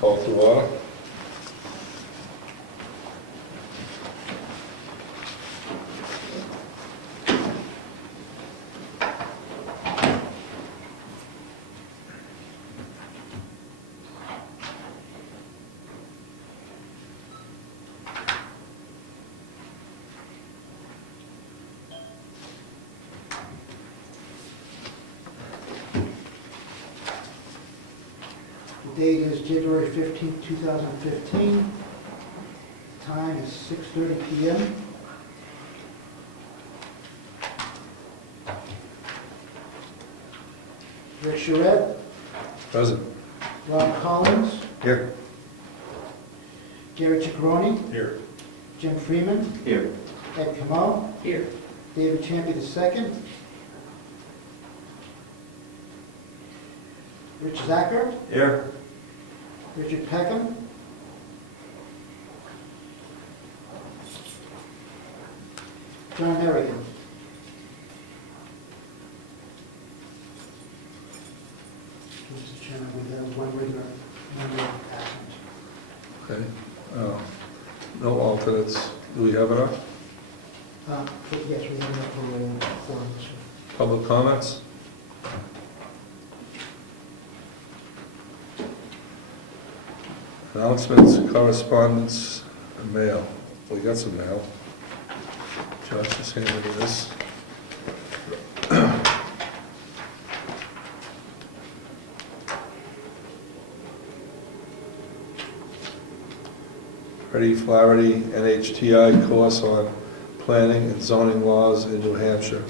Call to order. The date is January 15th, 2015. Time is 6:30 p.m. Rick Charette, Present. Rob Collins, Here. Gary Ciccarone, Here. Jim Freeman, Here. Ed Comeau, Here. David Champe II, Rich Zacher, Here. Richard Peckham, John Merrigan. Mr. Chairman, we have one regular member absent. Okay. No alternates. Do we have enough? But yes, we have enough for forum, sir. Public comments? Announcements, correspondence, and mail. We got some mail. Josh just handed me this. Freddie Flaherty, NHTI course on planning and zoning laws in New Hampshire.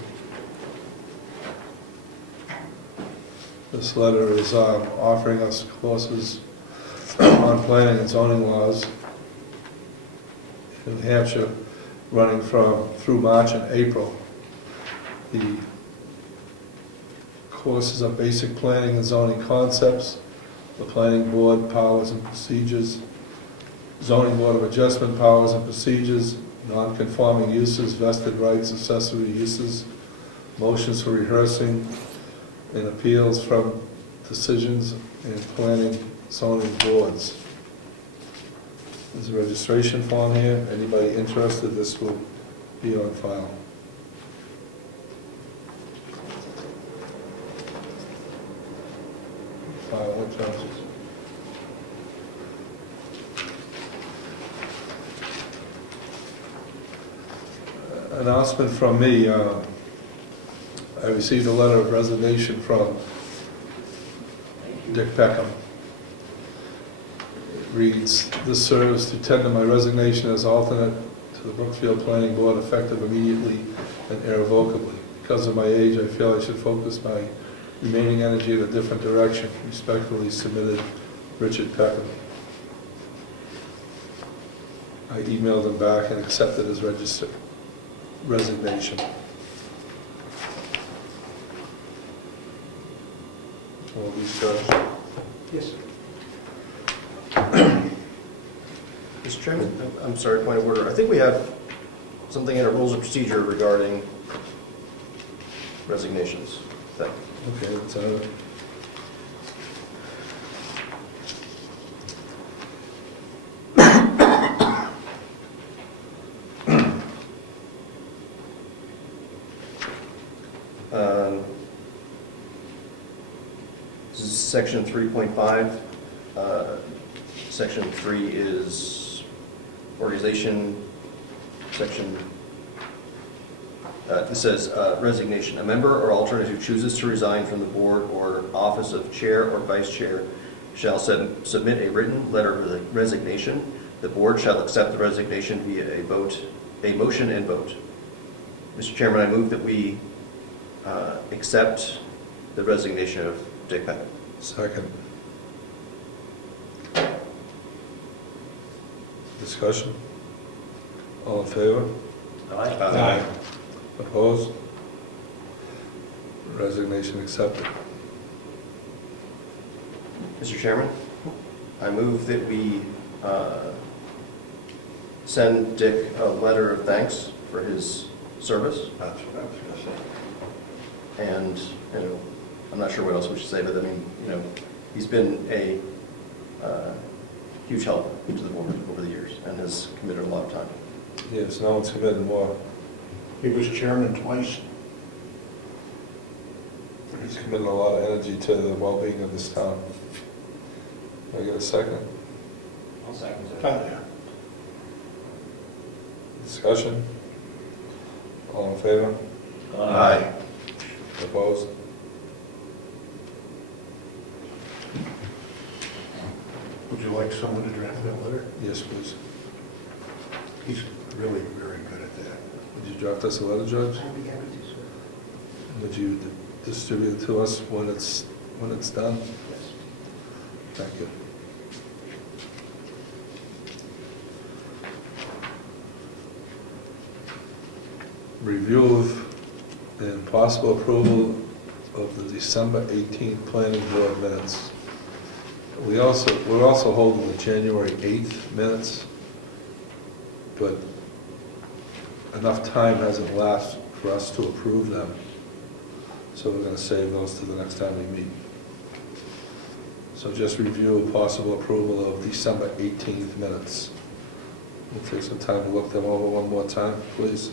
This letter is offering us courses on planning and zoning laws in New Hampshire, running through March and April. The courses are basic planning and zoning concepts, the planning board powers and procedures, zoning board of adjustment powers and procedures, non-conforming uses, vested rights, accessory uses, motions for rehearsing, and appeals from decisions and planning zoning boards. There's a registration form here. Anybody interested, this will be on file. File what charges? Announcement from me. I received a letter of resignation from Dick Peckham. It reads, "This serves to tender my resignation as alternate to the Brookfield Planning Board effective immediately and irrevocably. Because of my age, I feel I should focus my remaining energy in a different direction. Respectfully submitted, Richard Peckham." I emailed him back and accepted his resignation. All these charges. Yes, sir. Mr. Chairman, I'm sorry, point of order. I think we have something in our rules of procedure regarding resignations. Thank you. Okay, let's have it. This is section 3.5. Section 3 is organization. Section, it says resignation. A member or alternate who chooses to resign from the board or office of chair or vice chair shall submit a written letter of resignation. The board shall accept the resignation via a motion and vote. Mr. Chairman, I move that we accept the resignation of Dick Peckham. Second. Discussion? All in favor? Aye. Opposed? Resignation accepted. Mr. Chairman, I move that we send Dick a letter of thanks for his service. That's what I was going to say. And, you know, I'm not sure what else we should say, but I mean, you know, he's been a huge help to the board over the years and has committed a lot of time. Yes, no one's committed more. He was chairman twice. He's committed a lot of energy to the well-being of this town. Can I get a second? I'll second Yeah. Discussion? All in favor? Aye. Opposed? Would you like someone to draft that letter? Yes, please. He's really very good at that. Would you draft us a letter, Judge? I'd be happy to, sir. Would you distribute it to us when it's done? Yes. Thank you. Review of and possible approval of the December 18th planning board minutes. We're also holding the January 8th minutes, but enough time hasn't lapsed for us to approve them. So we're going to save those to the next time we meet. So just review possible approval of December 18th minutes. We'll take some time to look them over one more time, please.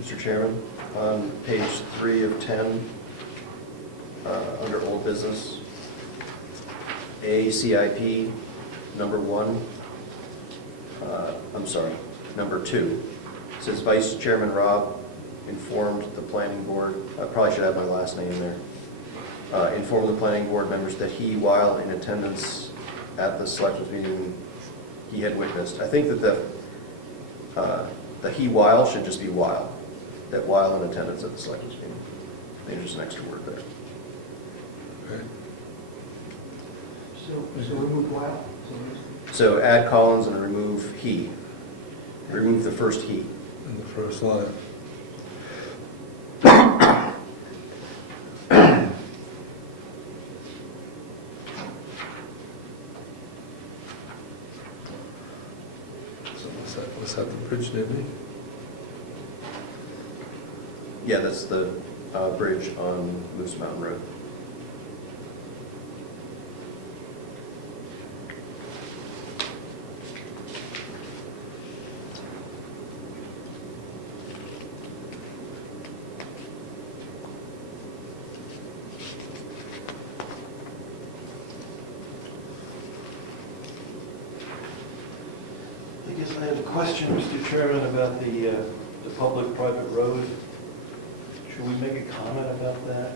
Mr. Chairman, on page 3 of 10, under old business, ACIP number 1, number 2, says Vice Chairman Rob informed the planning board, I probably should have my last name there, informed the planning board members that he, while in attendance at the selectmen's meeting he had witnessed. I think that the he while should just be while. That while in attendance at the selectmen's meeting. Maybe just an extra word there. Okay. So remove while? So add Collins and remove he. Remove the first he. In the first line. So was that the bridge near me? Yeah, that's the bridge on Moose Mountain Road. I guess I have a question, Mr. Chairman, about the public-private road. Should we make a comment about that?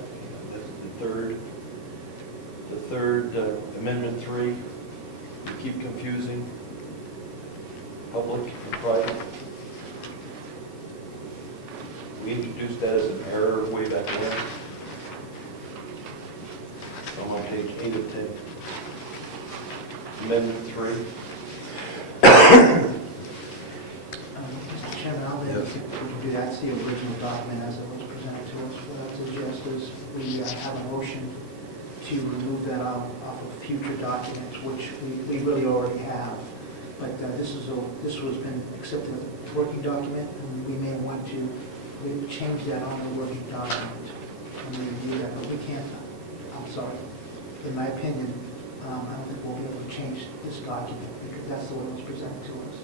That's the third Amendment 3. We keep confusing public and private. We introduced that as an error way back when. On page 8 of 10. Amendment 3. Mr. Chairman, I'll Yes. we can do that. It's the original document as it was presented to us. What I suggest is we have a motion to remove that off of future documents, which we really already have. But this was been accepted as a working document, and we may want to change that on the working document and review that, but we can't, I'm sorry, in my opinion, I don't think we'll be able to change this document because that's the way it was presented to us.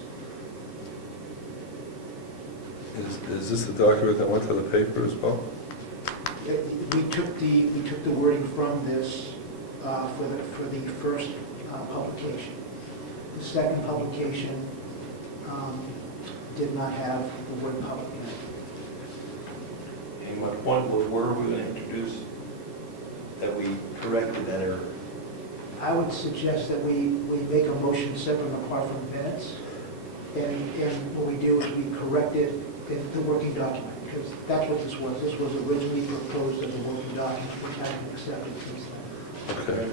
Is this the document that went to the paper as well? We took the wording from this for the first publication. The second publication did not have the word public in it. And my point was, where are we going to introduce that we corrected that error? I would suggest that we make a motion separate and apart from the minutes. And what we do is we correct it in the working document, because that's what this was. This was originally proposed as a working document, which has been accepted since then. Okay.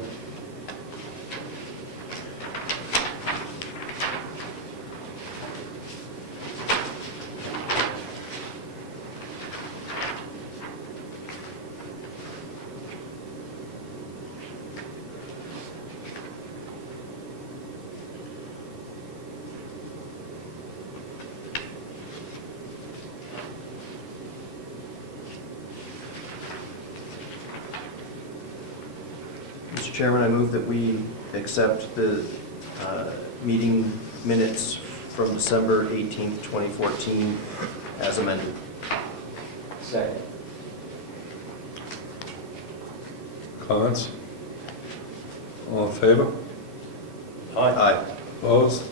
Mr. Chairman, I move that we accept the meeting minutes from December 18th, 2014 as amended. Second. Comments? All in favor? Aye. Opposed?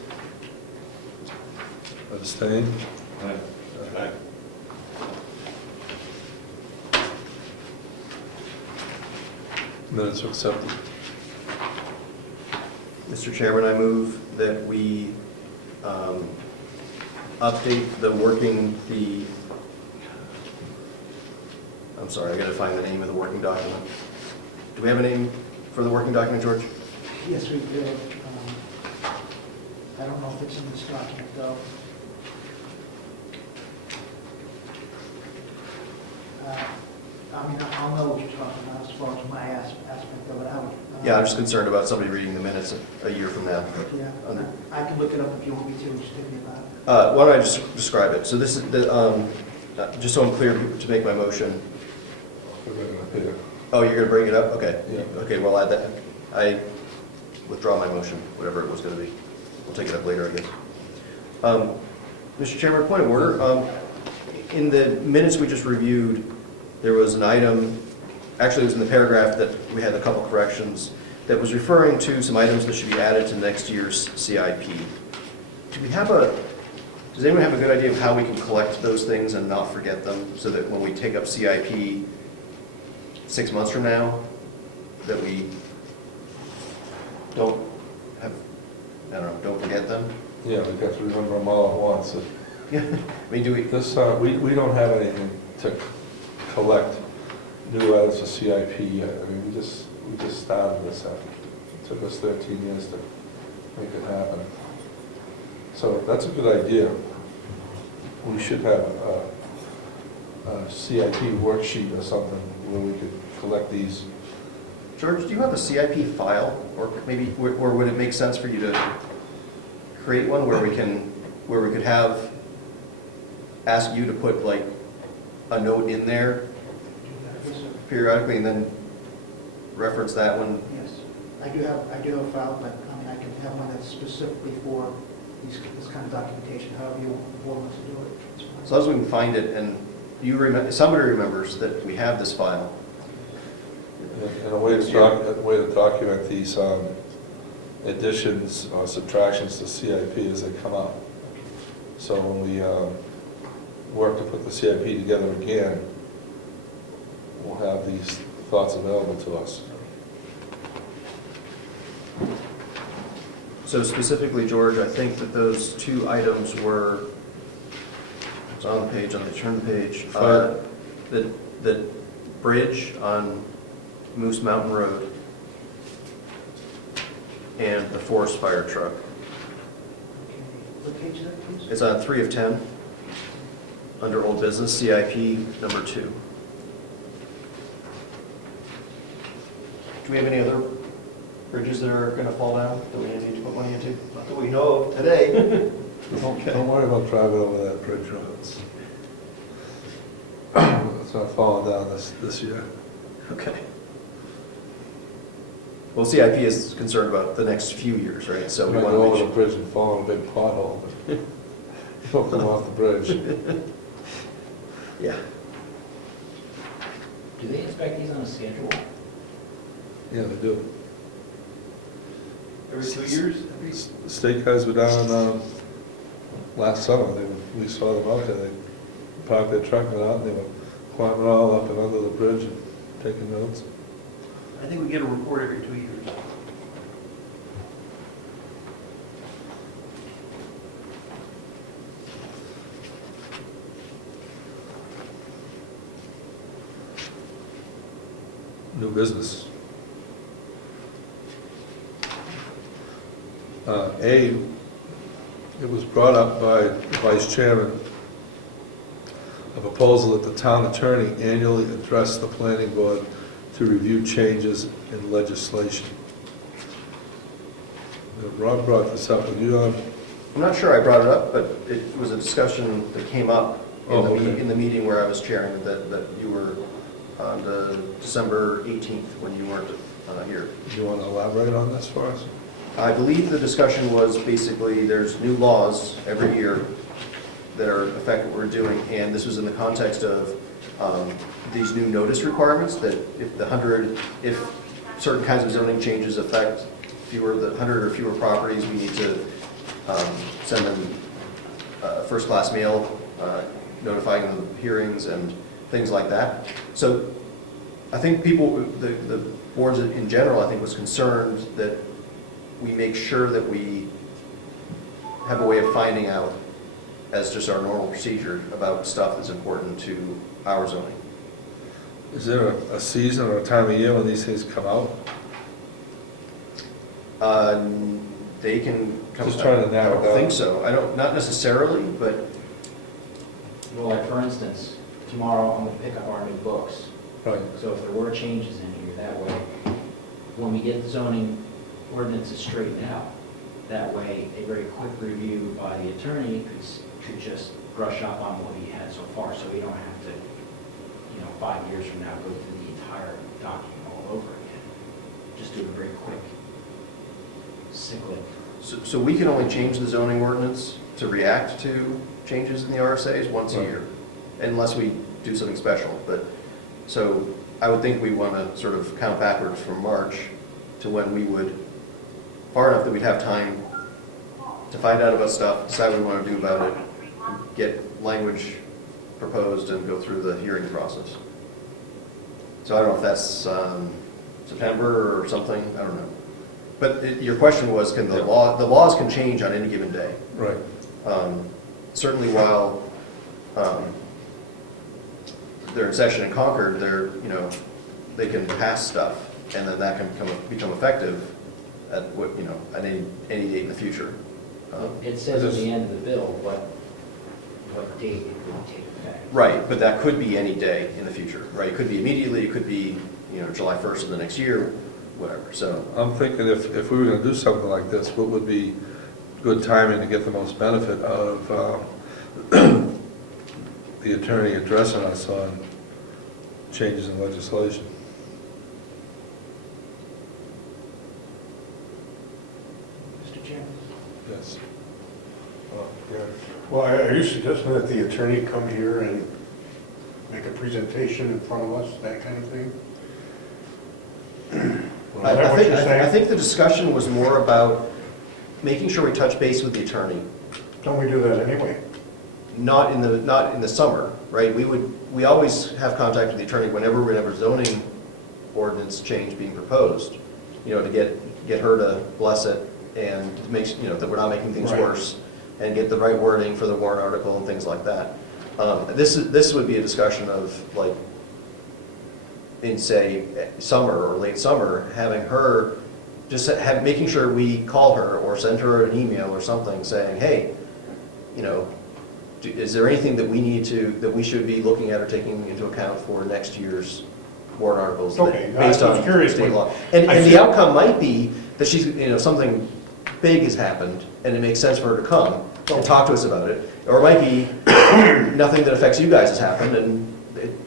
Abstained? Aye. Minutes are accepted. Mr. Chairman, I move that we update I'm sorry, I gotta find the name of the working document. Do we have a name for the working document, George? Yes, we did. I don't know if it's in this document, though. I mean, I'll know what you're talking about as far as my aspect of it. I would, Yeah, I'm just concerned about somebody reading the minutes a year from now. Yeah, Under- I can look it up if you want me to, just tell me about it. Why don't I just describe it? So this is, just so I'm clear to make my motion. Put it right up here. Oh, you're gonna bring it up? Okay. Yeah. Okay, well, add that. I withdraw my motion, whatever it was gonna be. We'll take it up later, I guess. Mr. Chairman, point of order. In the minutes we just reviewed, there was an item, actually it was in the paragraph that we had a couple corrections, that was referring to some items that should be added to next year's CIP. Does anyone have a good idea of how we can collect those things and not forget them, so that when we take up CIP 6 months from now, that we don't forget them? Yeah, we got to remember them all at once. Yeah. I mean, do we? This, we don't have anything to collect new items for CIP yet. I mean, we just started this. It took us 13 years to make it happen. So that's a good idea. We should have a CIP worksheet or something where we could collect these. George, do you have a CIP file, or maybe, or would it make sense for you to create one where we could ask you to put like a note in there Yes, sir. periodically and then reference that one? Yes, I do have a file, but I mean, I can have one that's specifically for this kind of documentation, however you want to do it. It's fine. As long as we can find it and somebody remembers that we have this file. And a way to document these additions or subtractions to CIP as they come up. So when we work to put the CIP together again, we'll have these thoughts available to us. So specifically, George, I think that those two items were, it's on the page, on the turn page, Fire. the bridge on Moose Mountain Road and the forest fire truck. Okay. What page is that, please? It's on 3 of 10, under old business, CIP number 2. Do we have any other bridges that are gonna fall down that we need to put money into? Not that we know of today. Don't worry about driving over that bridge roads. It's not falling down this year. Okay. Well, CIP is concerned about the next few years, right? So You we might want to go make over sure. the bridge and fall in a big pothole, but you don't come off the bridge. Yeah. Do they inspect these on a schedule? Yeah, they do. Every 2 years? The state guys were down last summer. We saw them out there. They parked their truck, went out, and they were climbing all up and under the bridge and taking notes. I think we get a report every 2 years. business. A, it was brought up by the Vice Chairman, a proposal that the town attorney annually address the planning board to review changes in legislation. Rob brought this up, and you, I'm not sure I brought it up, but it was a discussion that came up in the meeting where I was chairing, that you were on December 18th when you weren't here. do you want to elaborate on this for us? I believe the discussion was basically there's new laws every year that are affect what we're doing, and this was in the context of these new notice requirements that if certain kinds of zoning changes affect fewer than 100 or fewer properties, we need to send them first-class mail notifying them of hearings and things like that. So I think the boards in general, I think, was concerned that we make sure that we have a way of finding out, as just our normal procedure, about stuff that's important to our zoning. Is there a season or a time of year when these things come out? They can come. Just trying to narrow it I down. don't think so. Not necessarily, but Well, like, for instance, tomorrow I'm gonna pick up our new books. Right. So if there were changes in here, that way, when we get the zoning ordinances straightened out, that way, a very quick review by the attorney could just brush up on what he had so far, so we don't have to, 5 years from now, go through the entire document all over again. Just do a very quick cyclic. so we can only change the zoning ordinance to react to changes in the RSA's once a Right. year, unless we do something special. But, so I would think we want to sort of count backwards from March to when we would, far enough that we'd have time to find out about stuff, decide what we want to do about it, get language proposed, and go through the hearing process. So I don't know if that's September or something, I don't know. But your question was, can the laws can change on any given day. Right. Certainly while they're in session in Concord, they can pass stuff, and then that can become effective at at any date in the future. It says at the end of the bill what date it would take effect. Right, but that could be any day in the future, right? It could be immediately, it could be July 1st of the next year, whatever. So I'm thinking if we were going to do something like this, what would be good timing to get the most benefit out of the attorney addressing us on changes in legislation? Mr. Chairman? Yes. Well, are you suggesting that the attorney come here and make a presentation in front of us, that kind of thing? Is that what you're saying? I think the discussion was more about making sure we touch base with the attorney. Don't we do that anyway? Not in the summer, right? We always have contact with the attorney whenever zoning ordinance change being proposed, to get her to bless it and to make, that we're not making things Right. worse, and get the right wording for the warrant article and things like that. This would be a discussion of, like, in, say, summer or late summer, having her, making sure we call her or send her an email or something saying, hey, is there anything that we should be looking at or taking into account for next year's warrant articles Okay, based I was on curious state when- law? And I the see- outcome might be that she's, something big has happened, and it makes sense for her to come and talk to us about it. Or it might be nothing that affects you guys has happened, and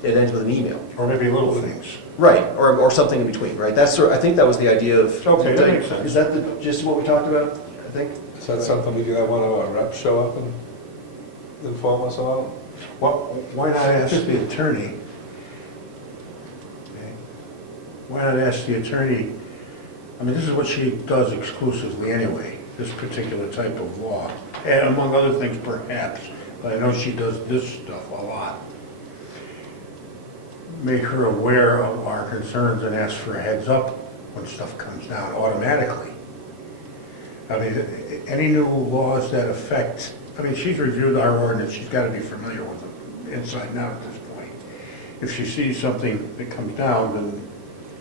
it ends with an email. Or maybe little things? Right, or something in between, right? I think that was the idea of. Okay, that makes sense. Is that the gist of what we talked about, I think? Is that something we could have one of our reps show up and inform us on? Well, why not ask the attorney? Okay. Why not ask the attorney, this is what she does exclusively anyway, this particular type of law. And among other things perhaps, but I know she does this stuff a lot. Make her aware of our concerns and ask for a heads up when stuff comes down automatically. Any new laws that affect, she's reviewed our ordinance, she's got to be familiar with them inside and out at this point. If she sees something that comes down, then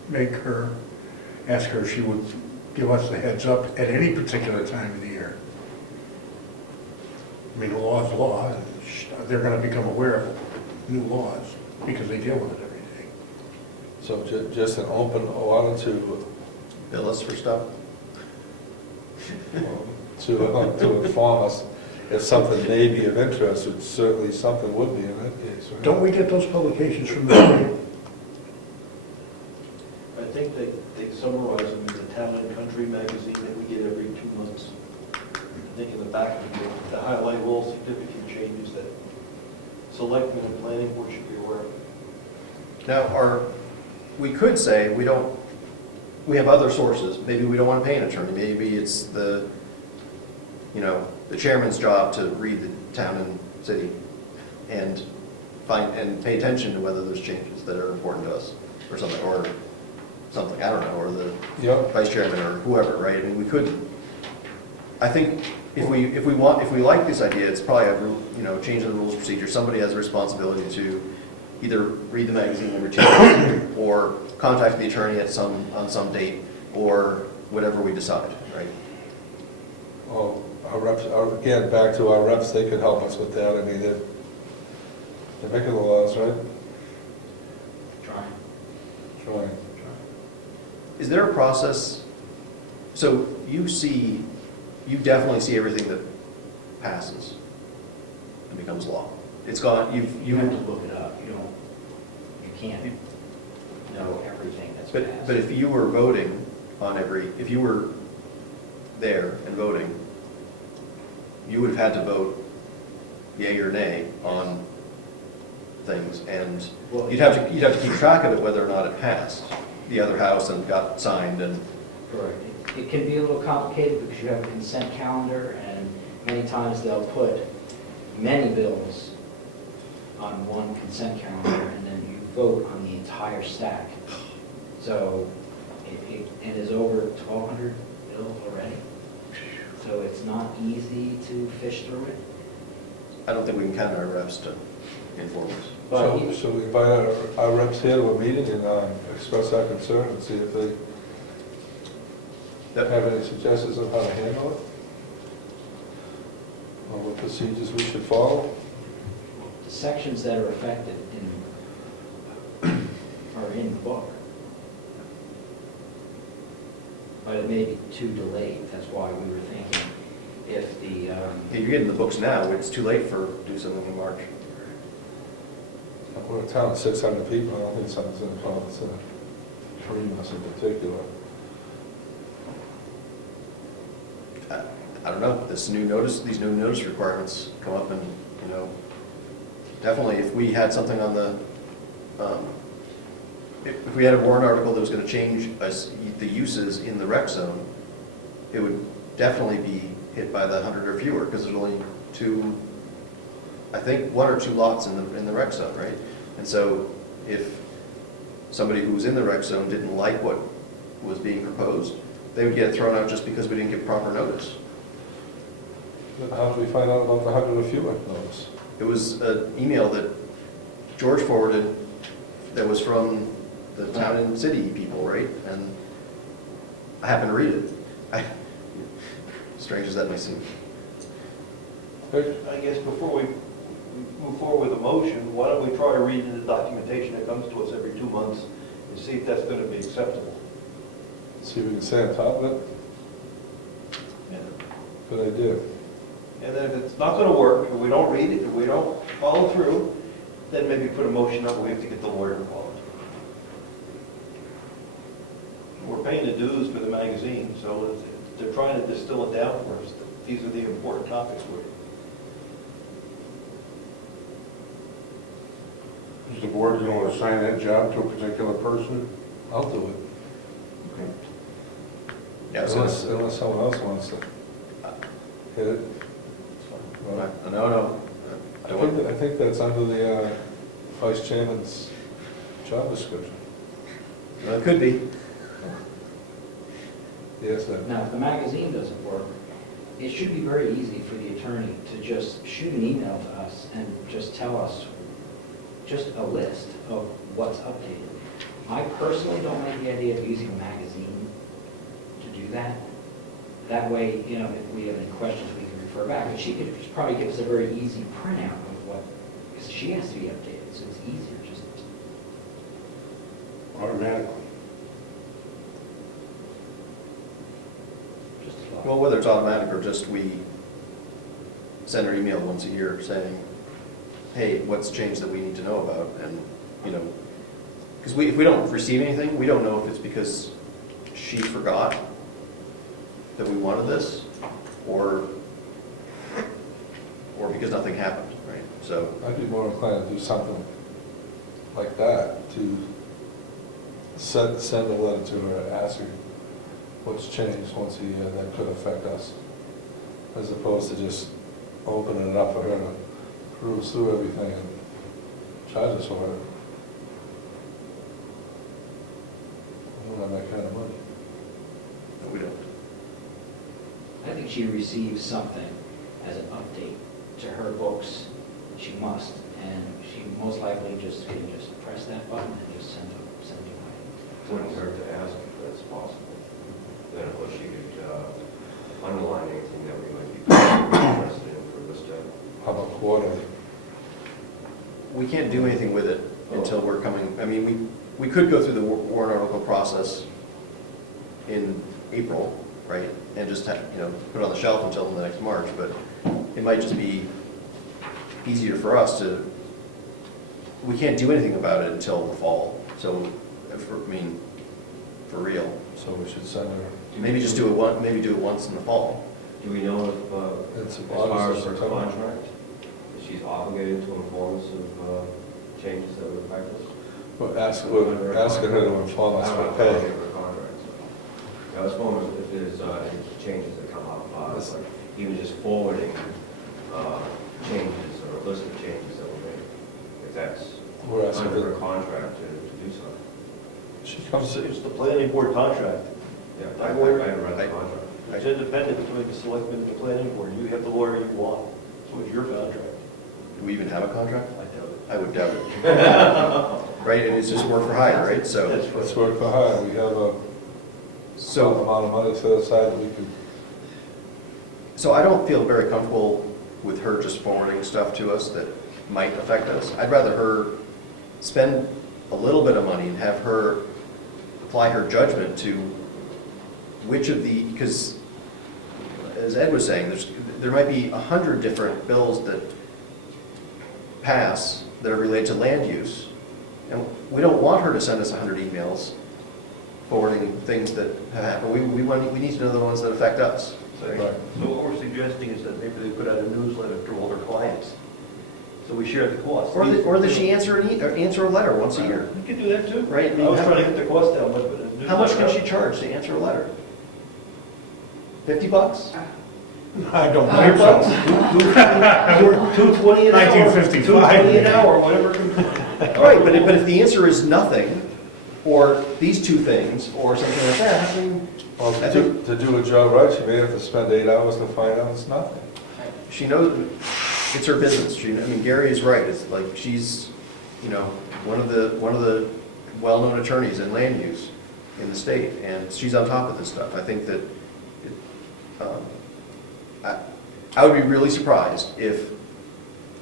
ask her if she would give us the heads up at any particular time of the year. I mean, the law is law, and they're gonna become aware of new laws because they deal with it every day. So just an open order to, Bill us for stuff? to inform us if something may be of interest, which certainly something would be in that case, right? Don't we get those publications from the state? I think they summarize them in the Town and Country magazine that we get every 2 months. I think in the back of it, they highlight all significant changes that selectmen and planning board should be aware of. Now, we could say we have other sources. Maybe we don't want to pay an attorney. Maybe it's the chairman's job to read the town and city and pay attention to whether there's changes that are important to us or something, I don't know, or the Yep. vice chairman or whoever, right? I mean, we could, I think if we like this idea, it's probably change the rules of procedure. Somebody has a responsibility to either read the magazine every 2 months or contact the attorney on some date or whatever we decide, right? Well, our reps, again, back to our reps, they could help us with that. I mean, they're making the laws, right? Trying. Trying. Is there a process, so you definitely see everything that passes and becomes law? It's gone, You have to look it up. You can't know everything that's passed. but if you were voting on if you were there and voting, you would have had to vote yea or nay on things, and Well, you'd have to keep track of it whether or not it passed the other house and got signed and. Correct. It can be a little complicated because you have a consent calendar, and many times they'll put many bills on one consent calendar, and then you vote on the entire stack. So it is over 1,200 bills already. So it's not easy to fish through it. I don't think we can count our reps to inform us. But So we invite our reps here to a meeting and express our concern and see if they have any suggestions on how to handle it? Or what procedures we should follow? the sections that are affected are in the book. But it may be too delayed. That's why we were thinking if the, If you're getting the books now, it's too late for do something in March. We're a town of 600 people, I don't think something's going to call us between us in particular. I don't know, these new notice requirements come up and, definitely if we had something on the, if we had a warrant article that was going to change the uses in the rec zone, it would definitely be hit by the 100 or fewer, because there's only I think 1 or 2 lots in the rec zone, right? And so if somebody who was in the rec zone didn't like what was being proposed, they would get thrown out just because we didn't give proper notice. But how did we find out about the 100 or fewer notice? It was an email that George forwarded that was from the town and city people, right? And I happened to read it. Strange as that may seem. I guess before we move forward with a motion, why don't we try reading the documentation that comes to us every 2 months and see if that's going to be acceptable? See if we can stay on top of it? Good idea. And then if it's not going to work, if we don't read it, if we don't follow through, then maybe put a motion up, we have to get the lawyer involved. We're paying the dues for the magazine, so they're trying to distill it down for us. These are the important topics we're. Is the board going to assign that job to a particular person? I'll do it. Yeah, Unless someone else wants to hit it. No. I think that's under the vice chairman's job description. It could be. Yes, sir. now, if the magazine doesn't work, it should be very easy for the attorney to just shoot an email to us and just tell us just a list of what's updated I personally don't like the idea of using a magazine to do that. That way, you know, if we have any questions, we can refer back. But she could probably give us a very easy printout of what, because she has to be updated, so it's easier just. Automatically. Just a thought. Well, whether it's automatic or just we send her email once a year saying, hey, what's changed that we need to know about? And, you know, because if we don't receive anything, we don't know if it's because she forgot that we wanted this, or because nothing happened, right? So, I'd be more inclined to do something like that, to send a letter to her, ask her what's changed once a year that could affect us, as opposed to just opening it up for her to peruse through everything and charge us for it. We don't have that kind of money. no, we don't. I think she receives something as an update to her books. She must, and she most likely just can just press that button and just send it away. Wouldn't hurt to ask if that's possible. Then of course she could underline anything that we might be interested in for this day. How about quarterly? We can't do anything with it until we're coming, I mean, we could go through the warrant article process in April, right? And just, put it on the shelf until the next March, but it might just be easier for us to, we can't do anything about it until the fall. So, for real. So we should send her, Maybe just do it once in the fall. Do we know if, It's as far August as or her September. contract, is she's obligated to inform us of changes that would affect us? we're asking her to inform us I for don't know if I pay. have her contract, so. I was wondering if there's any changes that come up, like even just forwarding changes or a list of changes that we make, if that's We're asking under her, her contract to do so. she comes, It's the planning board contract. Yeah, I I would- haven't read the contract. It's independent between the selectmen and the planning board. You have the lawyer you want, so it's your contract. Do we even have a contract? I doubt it. I would doubt it. Right, and it's just work for hire, right? So, That's let's right. work for hire, we have a some amount of money set aside that we could, so I don't feel very comfortable with her just forwarding stuff to us that might affect us. I'd rather her spend a little bit of money and have her apply her judgment to which of the, because as Ed was saying, there might be 100 different bills that pass that are related to land use. And we don't want her to send us 100 emails forwarding things that have happened. We need to know the ones that affect us. right. So what we're suggesting is that maybe they put out a newsletter to all their clients, so we share the cost. Or that she answer a letter once a year. You could do that too. Right. I was trying to get the cost down, but. How much can she charge to answer a letter? $50? I don't believe so. $2.20 an hour. 1955. $2.20 an hour, whatever. Right, but if the answer is nothing, or these two things, or something like that, I mean, Well, I to do a job right, she may have to spend 8 hours to find out it's nothing. she knows, it's her business. Gary is right. It's like she's, one of the well-known attorneys in land use in the state, and she's on top of this stuff. I think that, I would be really surprised if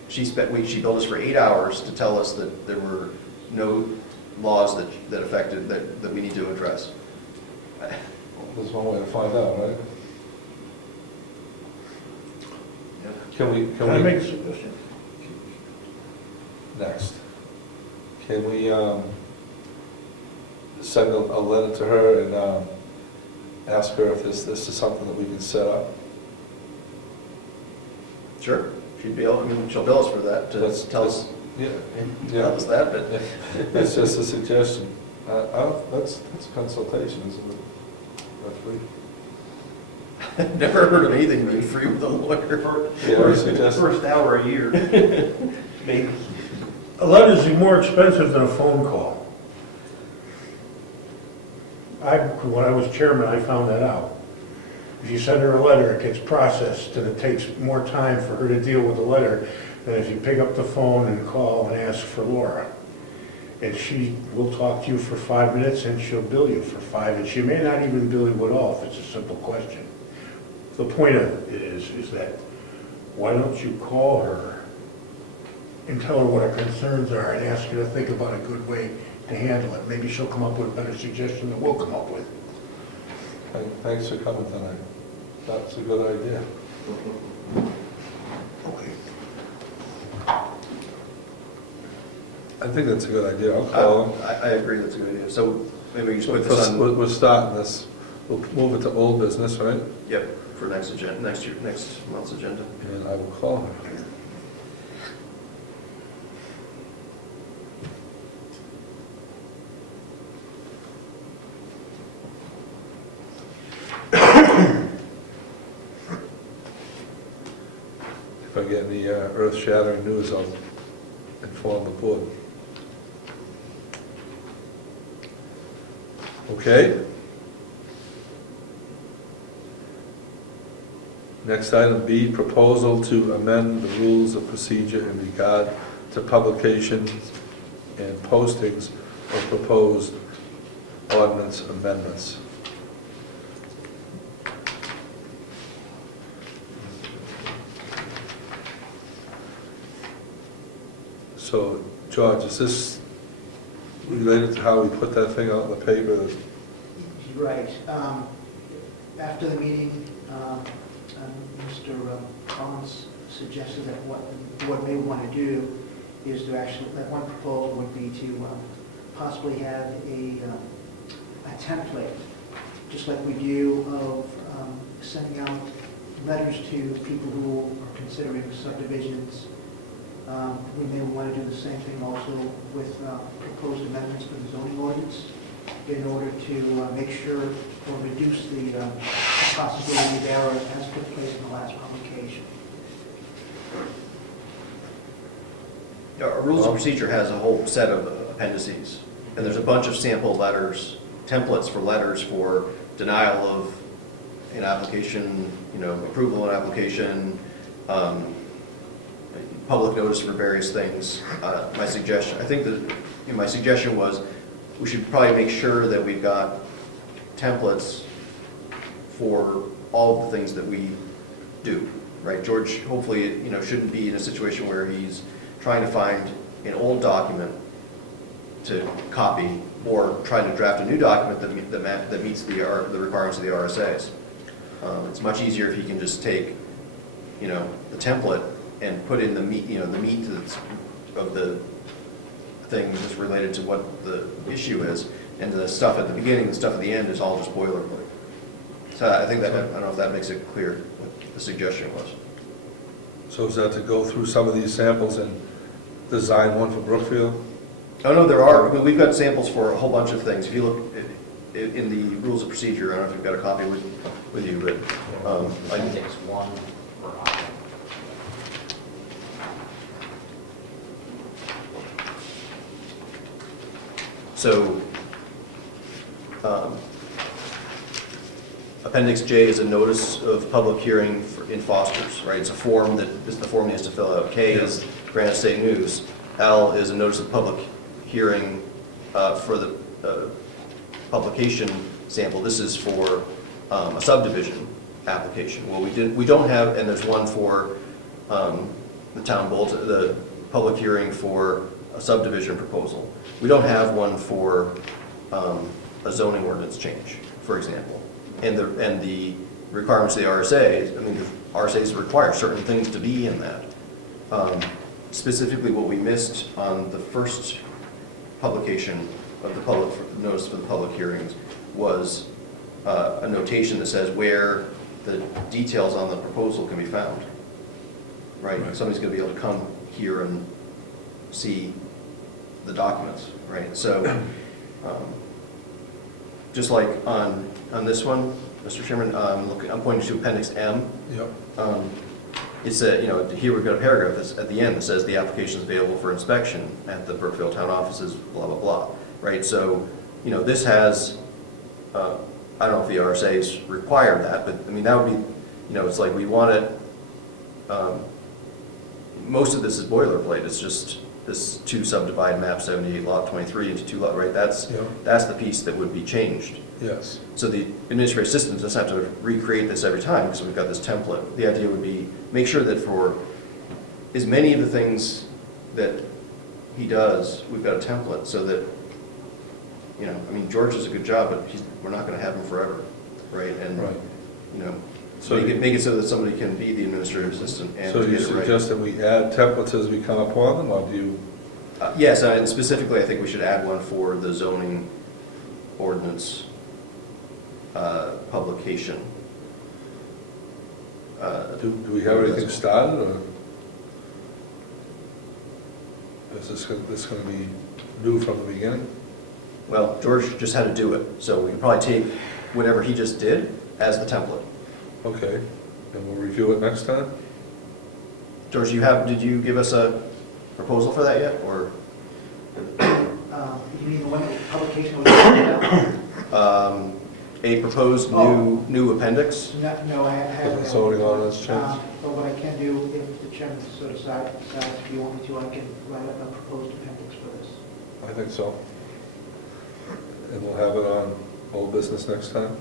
she billed us for 8 hours to tell us that there were no laws that affected, that we need to address. There's one way to find out, right? Can I make a suggestion? Next. Can we send a letter to her and ask her if this is something that we can set up? Sure, she'll bill us for that, That's- to tell us Yeah. that, but It's just a suggestion. That's consultation, isn't it? That's free. I've never heard of anything being free with a lawyer. First hour a year, maybe. A letter's more expensive than a phone call. When I was chairman, I found that out. If you send her a letter, it gets processed, and it takes more time for her to deal with the letter than if you pick up the phone and call and ask for Laura. and she will talk to you for 5 minutes, and she'll bill you for 5, and she may not even bill you at all if it's a simple question. The point of it is that, why don't you call her and tell her what her concerns are and ask her to think about a good way to handle it. Maybe she'll come up with a better suggestion than we'll come up with. Thanks for coming tonight. That's a good idea. Okay. I think that's a good idea. I'll call him. I agree, that's a good idea. So maybe you just put this on, We're starting this. We'll move it to old business, right? yep, for next month's agenda. And I will call him. If I get any earth-shattering news, I'll inform the board. Okay? Next item B, proposal to amend the rules of procedure in regard to publications and postings of proposed ordinance amendments. So, George, is this related to how we put that thing out in the paper? Right. After the meeting, Mr. Collins suggested that what the board may want to do is to actually, that one proposal would be to possibly have a template, just like we do, of sending out letters to people who are considering subdivisions. We may want to do the same thing also with proposed amendments for the zoning ordinance in order to make sure or reduce the possibility of error as took place in the last publication. Yeah, our rules of procedure has a whole set of appendices, and there's a bunch of sample letters, templates for letters for denial of an application, approval of an application, public notice for various things. My suggestion was we should probably make sure that we've got templates for all of the things that we do, right? George, hopefully, shouldn't be in a situation where he's trying to find an old document to copy or trying to draft a new document that meets the requirements of the RSAs. It's much easier if he can just take, the template and put in the meat, the meat of the thing that's related to what the issue is, and the stuff at the beginning, the stuff at the end is all just boilerplate. So I think that, I don't know if that makes it clear what the suggestion was. So is that to go through some of these samples and design one for Brookfield? Oh, no, there are, we've got samples for a whole bunch of things. If you look in the rules of procedure, I don't know if you've got a copy with you, but Appendix 1 for option. so Appendix J is a notice of public hearing in Foster's, right? It's a form that is the form he has to fill out. K is Granite State News. L is a notice of public hearing for the publication sample. This is for a subdivision application. Well, we don't have, and there's one for the town bulletin, the public hearing for a subdivision proposal. We don't have one for a zoning ordinance change, for example. And the requirements of the RSA, the RSAs require certain things to be in that. Specifically, what we missed on the first publication of the public notice for the public hearings was a notation that says where the details on the proposal can be found. Right? Somebody's going to be able to come here and see the documents, right? So, just like on this one, Mr. Chairman, I'm pointing to Appendix M. Yep. It said, here we've got a paragraph that's at the end that says the application is available for inspection at the Brookfield Town offices, blah, blah, blah, right? So, this has, I don't know if the RSAs require that, but that would be, it's like we want it, most of this is boilerplate. It's just this to subdivide map 78 lot 23 into 2 lot, right? That's Yeah. the piece that would be changed. Yes. So the administrative system doesn't have to recreate this every time because we've got this template. The idea would be make sure that for as many of the things that he does, we've got a template so that, you know, I mean, George does a good job, but we're not going to have him forever, right? And, Right. you know, So make it so that somebody can be the administrative assistant and So get you it right. suggest that we add templates as we come upon them, or do you? Yes, and specifically, I think we should add one for the zoning ordinance publication. Do we have anything started, or is this going to be new from the beginning? Well, George just had to do it, so we can probably take whatever he just did as the template. Okay, and we'll review it next time? George, did you give us a proposal for that yet, or? You mean the one publication was put out? A proposed new appendix? No, I haven't. The zoning ordinance change? But what I can do, if the chairman sort of decides, if you want me to, I can write up a proposed appendix for this. I think so. And we'll have it on old business next time?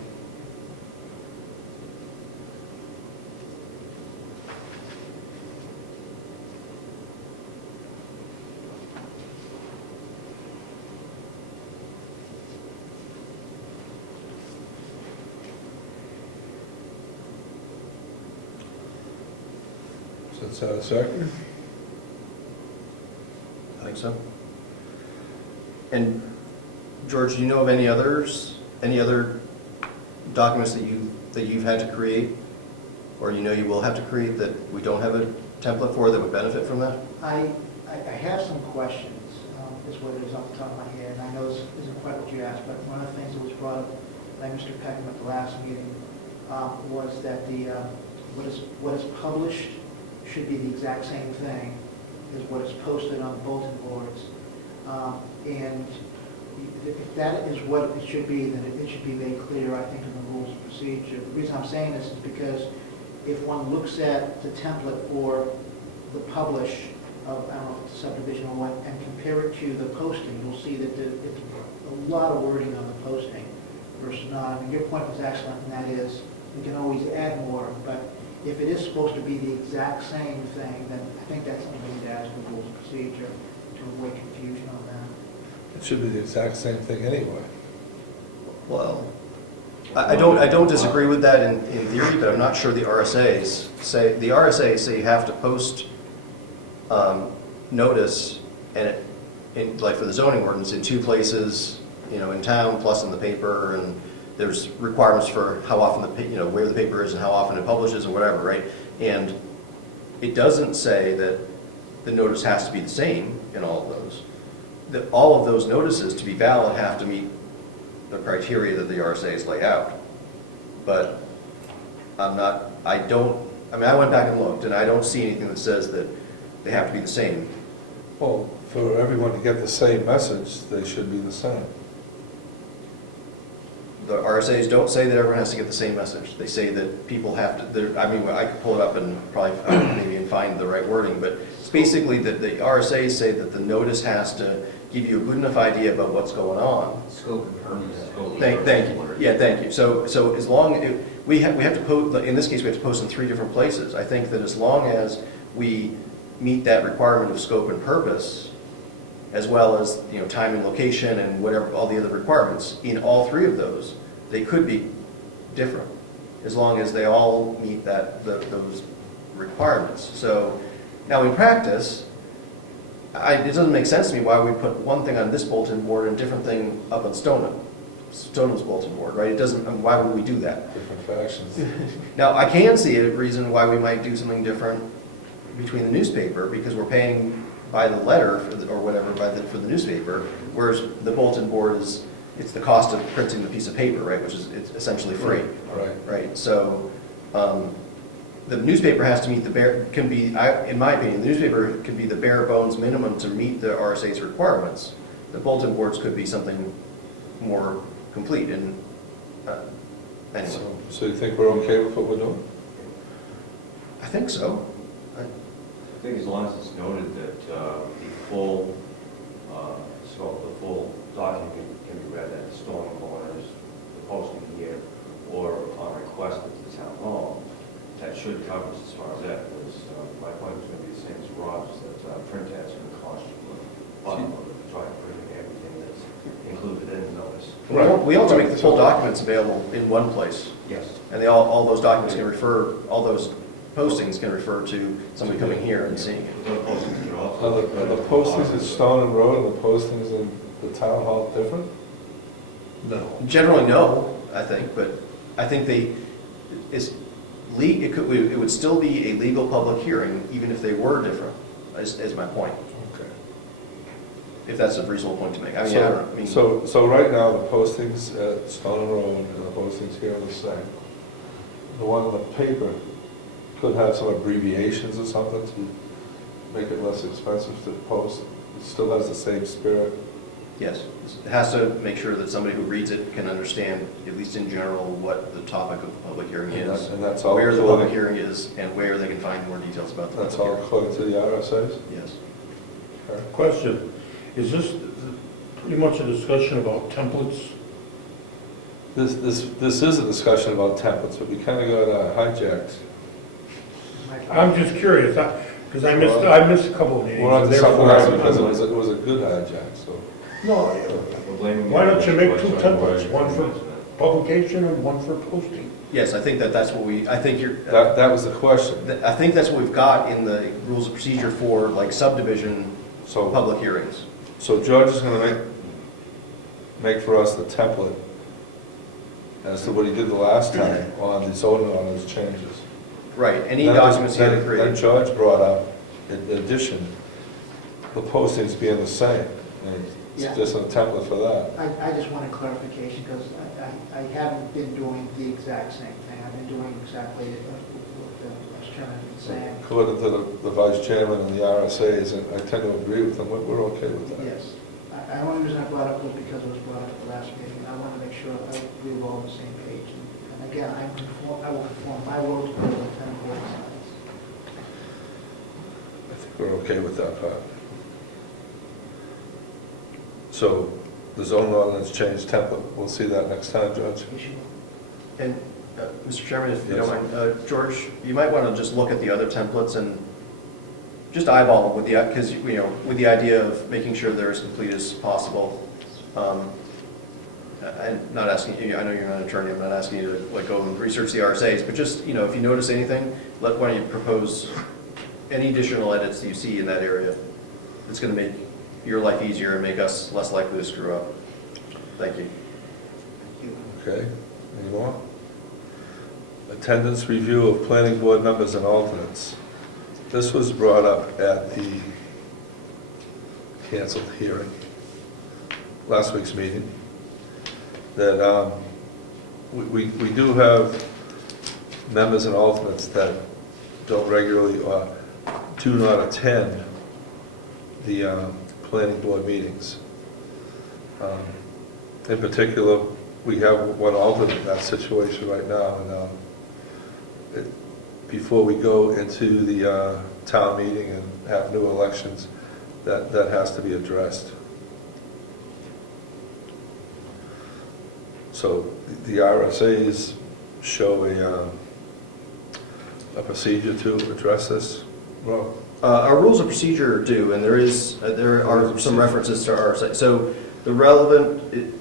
Is that satisfactory? I think so. And George, do you know of any other documents that you've had to create, or you know you will have to create that we don't have a template for that would benefit from that? I have some questions, is what it is off the top of my head, and I know this isn't quite what you asked, but one of the things that was brought up by Mr. Peckham at the last meeting was that what is published should be the exact same thing as what is posted on bulletin boards. And if that is what it should be, then it should be made clear, I think, in the rules of procedure. The reason I'm saying this is because if one looks at the template for the publish of, I don't know if it's a subdivision or what, and compare it to the posting, you'll see that it's a lot of wording on the posting versus not. I mean, your point was excellent, and that is, we can always add more, but if it is supposed to be the exact same thing, then I think that's something we need to add to the rules of procedure to avoid confusion on that. It should be the exact same thing anyway. Well, I don't disagree with that in theory, but I'm not sure the RSAs say you have to post notice and like for the zoning ordinance in 2 places, you know, in town plus in the paper, and there's requirements for how often where the paper is and how often it publishes and whatever, right? And it doesn't say that the notice has to be the same in all of those. That all of those notices to be valid have to meet the criteria that the RSA's lay out. But I went back and looked, and I don't see anything that says that they have to be the same. Well, for everyone to get the same message, they should be the same. The RSA's don't say that everyone has to get the same message. They say that people have to, I could pull it up and probably maybe find the right wording, but it's basically that the RSA's say that the notice has to give you a good enough idea about what's going on. Scope and purpose. Thank you. Yeah, thank you. So as long, we have to post, in this case, we have to post in 3 different places. I think that as long as we meet that requirement of scope and purpose, as well as, you know, time and location and whatever, all the other requirements, in all 3 of those, they could be different, as long as they all meet those requirements. So now in practice, it doesn't make sense to me why we put one thing on this bulletin board and a different thing up on Stoneham's bulletin board, right? It doesn't, why would we do that? Different factions. Now, I can see a reason why we might do something different between the newspaper, because we're paying by the letter or whatever for the newspaper, whereas the bulletin board it's the cost of printing the piece of paper, right, which is it's essentially free. Right. So the newspaper has to meet in my opinion, the newspaper can be the bare bones minimum to meet the RSA's requirements. The bulletin boards could be something more complete, and anyway. So you think we're okay with what we're doing? I think so. I think as long as it's noted that the full, the full document can be read at stone corners, the posting here, or on request at the town hall, that should cover us as far as that, because my point was going to be the same as Rob's, that print ads are going to cost you a lot more to try and print everything that's included in the notice. We also make the full documents available in one place, Yes. and all those documents can refer, all those postings can refer to somebody coming here and seeing it. Those postings can Are also. the postings at Stone and Road and the postings in the town hall different? No. Generally, no, I think, but I think it would still be a legal public hearing, even if they were different, is my point, Okay. if that's a reasonable point to make. I mean, I don't mean. So right now, the postings at Stone and Road and the postings here are the same. The one on the paper could have some abbreviations or something to make it less expensive to post. It still has the same spirit. Yes, it has to make sure that somebody who reads it can understand, at least in general, what the topic of the public hearing is, And that's all. where the public hearing is, and where they can find more details about the That's public all hearing. according to the RSA's? Yes. Okay. Question, is this pretty much a discussion about templates? This is a discussion about templates, but we kind of got hijacked. I'm just curious, because I missed a couple of meetings. We're on and to something therefore else I'm- because it was a good hijack, so. No, why don't you make two templates, one for publication and one for posting? Yes, I think that's what I think That was the question. I think that's what we've got in the rules of procedure for like subdivision So, public hearings. so George is gonna make for us the template as to what he did the last time on the zoning ordinance changes. Right, any Then- documents he had to Then create. George brought up, in addition, the postings being the same. And Yeah. it's just a template for that. I just wanted clarification, because I haven't been doing the exact same thing. I've been doing exactly what the Vice Chairman has been saying. According to the vice chairman and the RSA's, and I tend to agree with them, we're okay with that. Yes. The only reason I brought it up was because it was brought up at the last meeting. I want to make sure we were all on the same page. And again, I will conform my world to the town board signs. I think we're okay with that part. So the zoning ordinance change template, we'll see that next time, Judge. Issue. And, Mr. Chairman, if you Yes. don't mind, George, you might want to just look at the other templates and just eyeball them with because, with the idea of making sure they're as complete as possible. I'm not asking you, I know you're not an attorney, I'm not asking you to go and research the RSA's, but just, if you notice anything, why don't you propose any additional edits that you see in that area that's going to make your life easier and make us less likely to screw up. Thank you. Okay, any more? Attendance review of planning board members and alternates. This was brought up at the canceled hearing, last week's meeting, that we do have members and alternates that don't regularly or do not attend the planning board meetings. In particular, we have one alternate in that situation right now, and before we go into the town meeting and have new elections, that has to be addressed. So the RSA's show a procedure to address this. Well, Our rules of procedure do, and there are some references to RSA. So the relevant,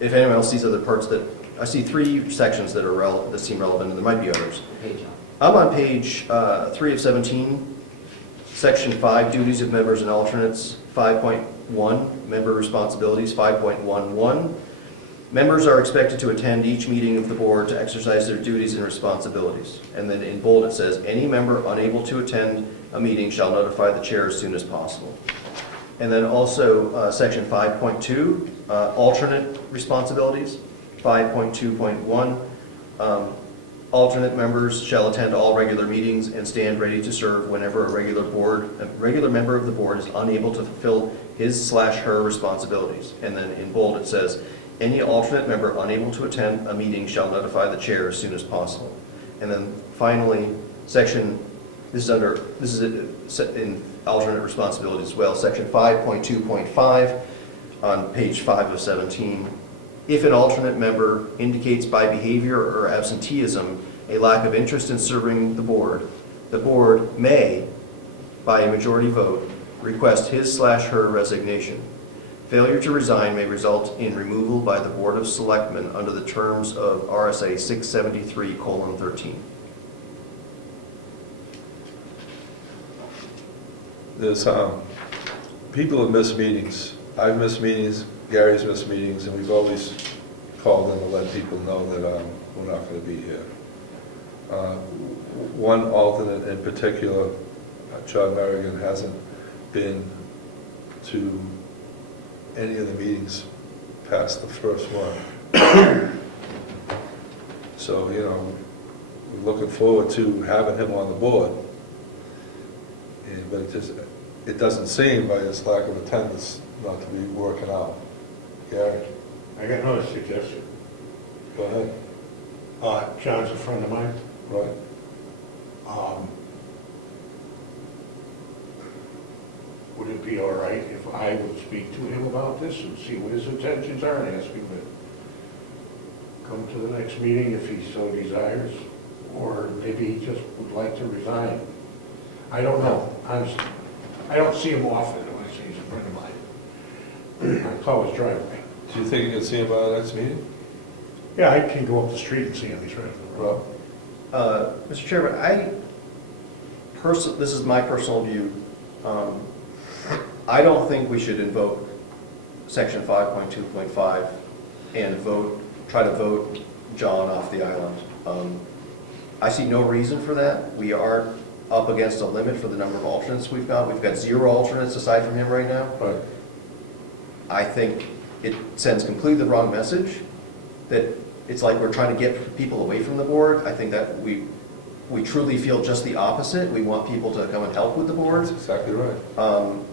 if anyone else sees other parts that, I see 3 sections that are that seem relevant, and there might be others. Page on. I'm on page 3 of 17, section 5, duties of members and alternates, 5.1, member responsibilities, 5.11. Members are expected to attend each meeting of the board to exercise their duties and responsibilities. And then in bold it says, any member unable to attend a meeting shall notify the chair as soon as possible. And then also section 5.2, alternate responsibilities, 5.2.1, alternate members shall attend all regular meetings and stand ready to serve whenever a regular member of the board is unable to fulfill his/her responsibilities. And then in bold it says, any alternate member unable to attend a meeting shall notify the chair as soon as possible. And then finally, section This is in alternate responsibilities as well, section 5.2.5 on page 5 of 17. If an alternate member indicates by behavior or absenteeism a lack of interest in serving the board may, by a majority vote, request his/her resignation. Failure to resign may result in removal by the Board of Selectmen under the terms of RSA 673:13. There's, people have missed meetings. I've missed meetings, Gary's missed meetings, and we've always called in to let people know that we're not going to be here. One alternate in particular, John Merrigan, hasn't been to any of the meetings past the first one. So, you know, we're looking forward to having him on the board. But it doesn't seem by his lack of attendance not to be working out. Gary? I got another suggestion. Go ahead. John's a friend of mine. Right. Would it be all right if I would speak to him about this and see what his intentions are and ask him to come to the next meeting if he so desires? Or maybe he just would like to resign. I don't know, honestly. I don't see him often, when I say he's a friend of mine. I call his driveway. Do you think you can see him by the next meeting? Yeah, I can go up the street and see him, he's right on the road. Rob? Mr. Chairman, this is my personal view. I don't think we should invoke section 5.2.5 and try to vote John off the island. I see no reason for that. We are up against a limit for the number of alternates we've got. We've got 0 alternates aside from him right now. Right. I think it sends completely the wrong message, that it's like we're trying to get people away from the board. I think that we truly feel just the opposite. We want people to come and help with the board. That's exactly right.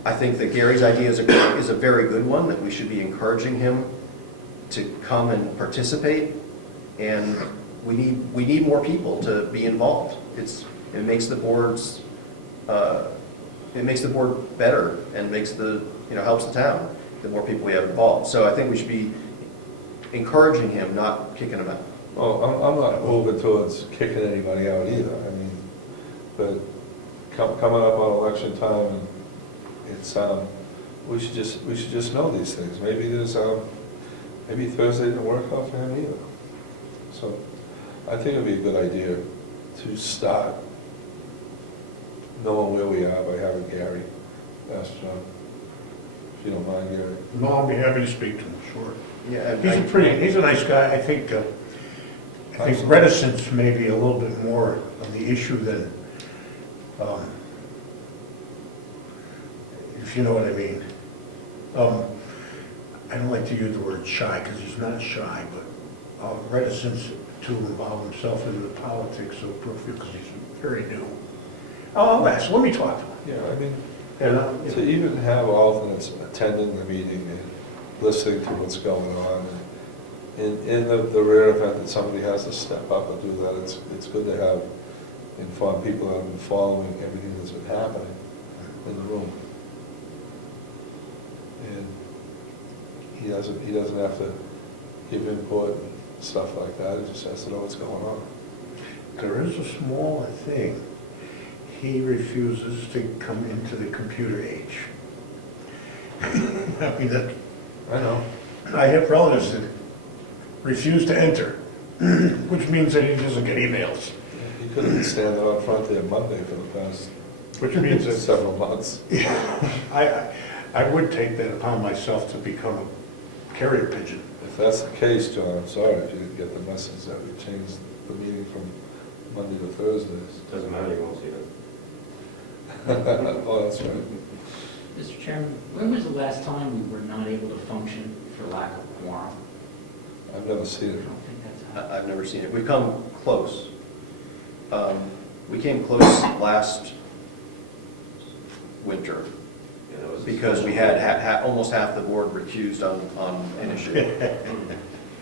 I think that Gary's idea is a very good one, that we should be encouraging him to come and participate, and we need more people to be involved. It makes the board better and helps the town the more people we have involved. So I think we should be encouraging him, not kicking him out. Well, I'm not moving towards kicking anybody out either. I mean, but coming up on election time, and it's we should just know these things. Maybe maybe Thursday didn't work out for him either. So I think it'd be a good idea to start knowing where we are by having Gary ask John, if you don't mind, Gary. No, I'll be happy to speak to him, sure. Yeah, He's a nice guy. I think reticence may be a little bit more of the issue than, if you know what I mean. I don't like to use the word shy, because he's not shy, but reticence to involve himself in the politics of Brookfield, because he's very new. I'll ask, let me talk to him. Yeah, I mean, And, to even have alternates attending the meeting and listening to what's going on, and in the rare event that somebody has to step up and do that, it's good to have informed people that have been following everything that's been happening in the room. And he doesn't have to give input and stuff like that, he just has to know what's going on. there is a small thing. He refuses to come into the computer age. I mean, I know. I have relatives that refuse to enter, which means that he doesn't get emails. He could have been standing out front there Monday for the past Which means that several months. I would take that upon myself to become a carrier pigeon. If that's the case, John, I'm sorry if you didn't get the message that we changed the meeting from Monday to Thursdays. Doesn't matter, you won't see it. Oh, that's right. Mr. Chairman, when was the last time we were not able to function for lack of quorum? I've never I seen it. don't think that's happened. I've never seen it. We've come close. We came close last winter Yeah, that was- because we had almost half the board recused on an issue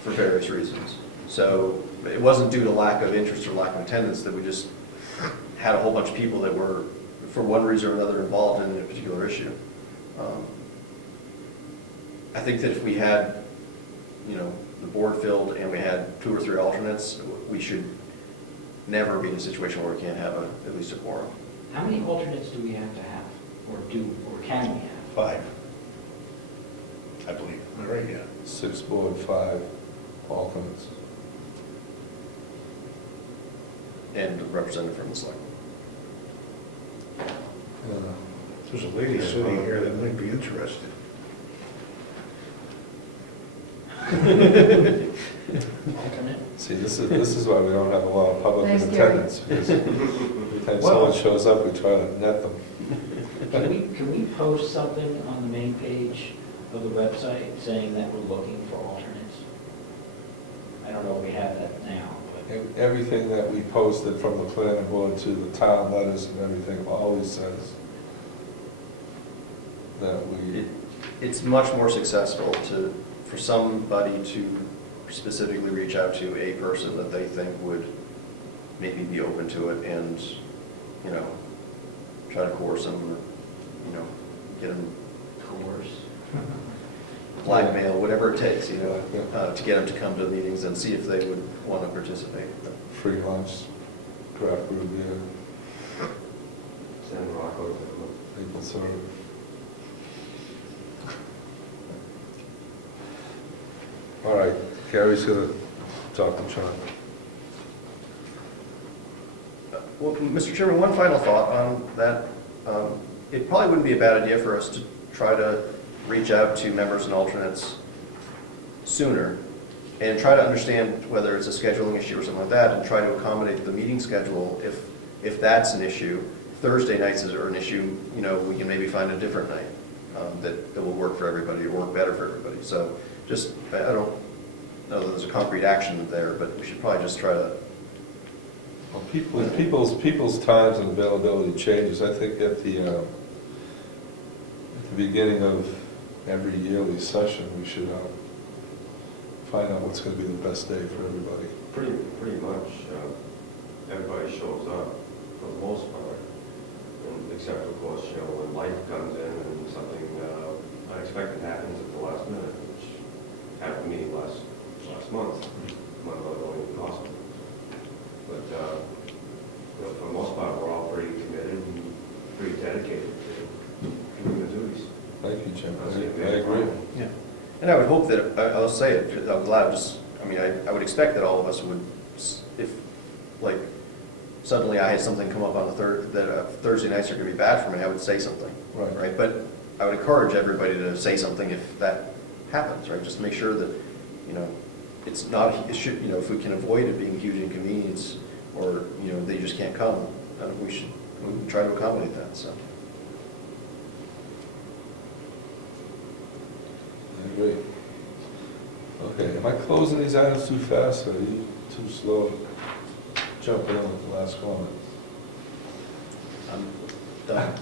for various reasons. So it wasn't due to lack of interest or lack of attendance that we just had a whole bunch of people that were, for one reason or another, involved in a particular issue. I think that if we had, the board filled and we had 2 or 3 alternates, we should never be in a situation where we can't have at least a quorum. How many alternates do we have to have, or can we have? 5, I believe. Am I right? Yeah. 6 board, 5 alternates. And a representative from the select. There's a lady sitting here that might be interested. Alternate? See, this is why we don't have a lot of public in Thanks, Gary. attendance, because every time someone shows up, we try to net them. Can we post something on the main page of the website saying that we're looking for alternates? I don't know if we have that now, but Everything that we posted from the planning board to the town letters and everything always says that we, It's much more successful for somebody to specifically reach out to a person that they think would maybe be open to it and, try to coerce them or, get them coerce. blackmail, whatever it takes, Yeah. to get them to come to the meetings and see if they would want to participate. free lunch, craft brew beer, San Rocco. maple syrup. All right, Gary's gonna talk to John. Well, Mr. Chairman, one final thought on that. It probably wouldn't be a bad idea for us to try to reach out to members and alternates sooner and try to understand whether it's a scheduling issue or something like that, and try to accommodate the meeting schedule if that's an issue. Thursday nights are an issue, we can maybe find a different night that will work for everybody or work better for everybody. So just, I don't know that there's a concrete action there, but we should probably just try to. Well, people's times and availability changes. I think at the beginning of every yearly session, we should find out what's going to be the best day for everybody. Pretty much, everybody shows up for the most part, except of course, when life comes in and something unexpected happens at the last minute, which happened to me last month, going to the hospital. But, for the most part, we're all pretty committed and pretty dedicated to doing the duties. Thank you, Jim. I see. I agree. Yeah. And I would hope that, I'll say it out loud, I would expect that all of us would, if, like, suddenly I had something come up on Thursday nights are going to be bad for me, I would say something. Right. But I would encourage everybody to say something if that happens, right? Just make sure that, it's not, if we can avoid it being a huge inconvenience, or, they just can't come, we should try to accommodate that, so. I agree. Okay, am I closing these items too fast, or are you too slow jumping in with the last comment? I'm done.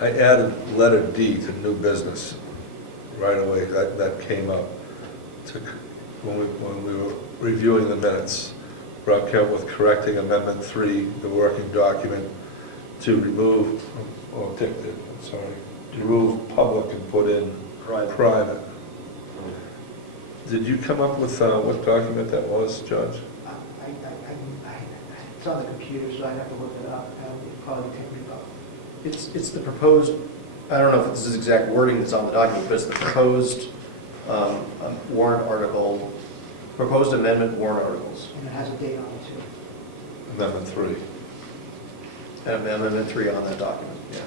I added letter D to new business right away. That came up when we were reviewing the minutes. Rob came up with correcting Amendment 3, the working document, to remove, remove public and put in private. Did you come up with what document that was, Judge? It's on the computer, so I'd have to look it up. It'd probably take me about. It's the proposed, I don't know if this is exact wording that's on the document, but it's the proposed warrant article, proposed amendment warrant articles. And it has a date on it too. Amendment 3. And amendment 3 on that document, yeah.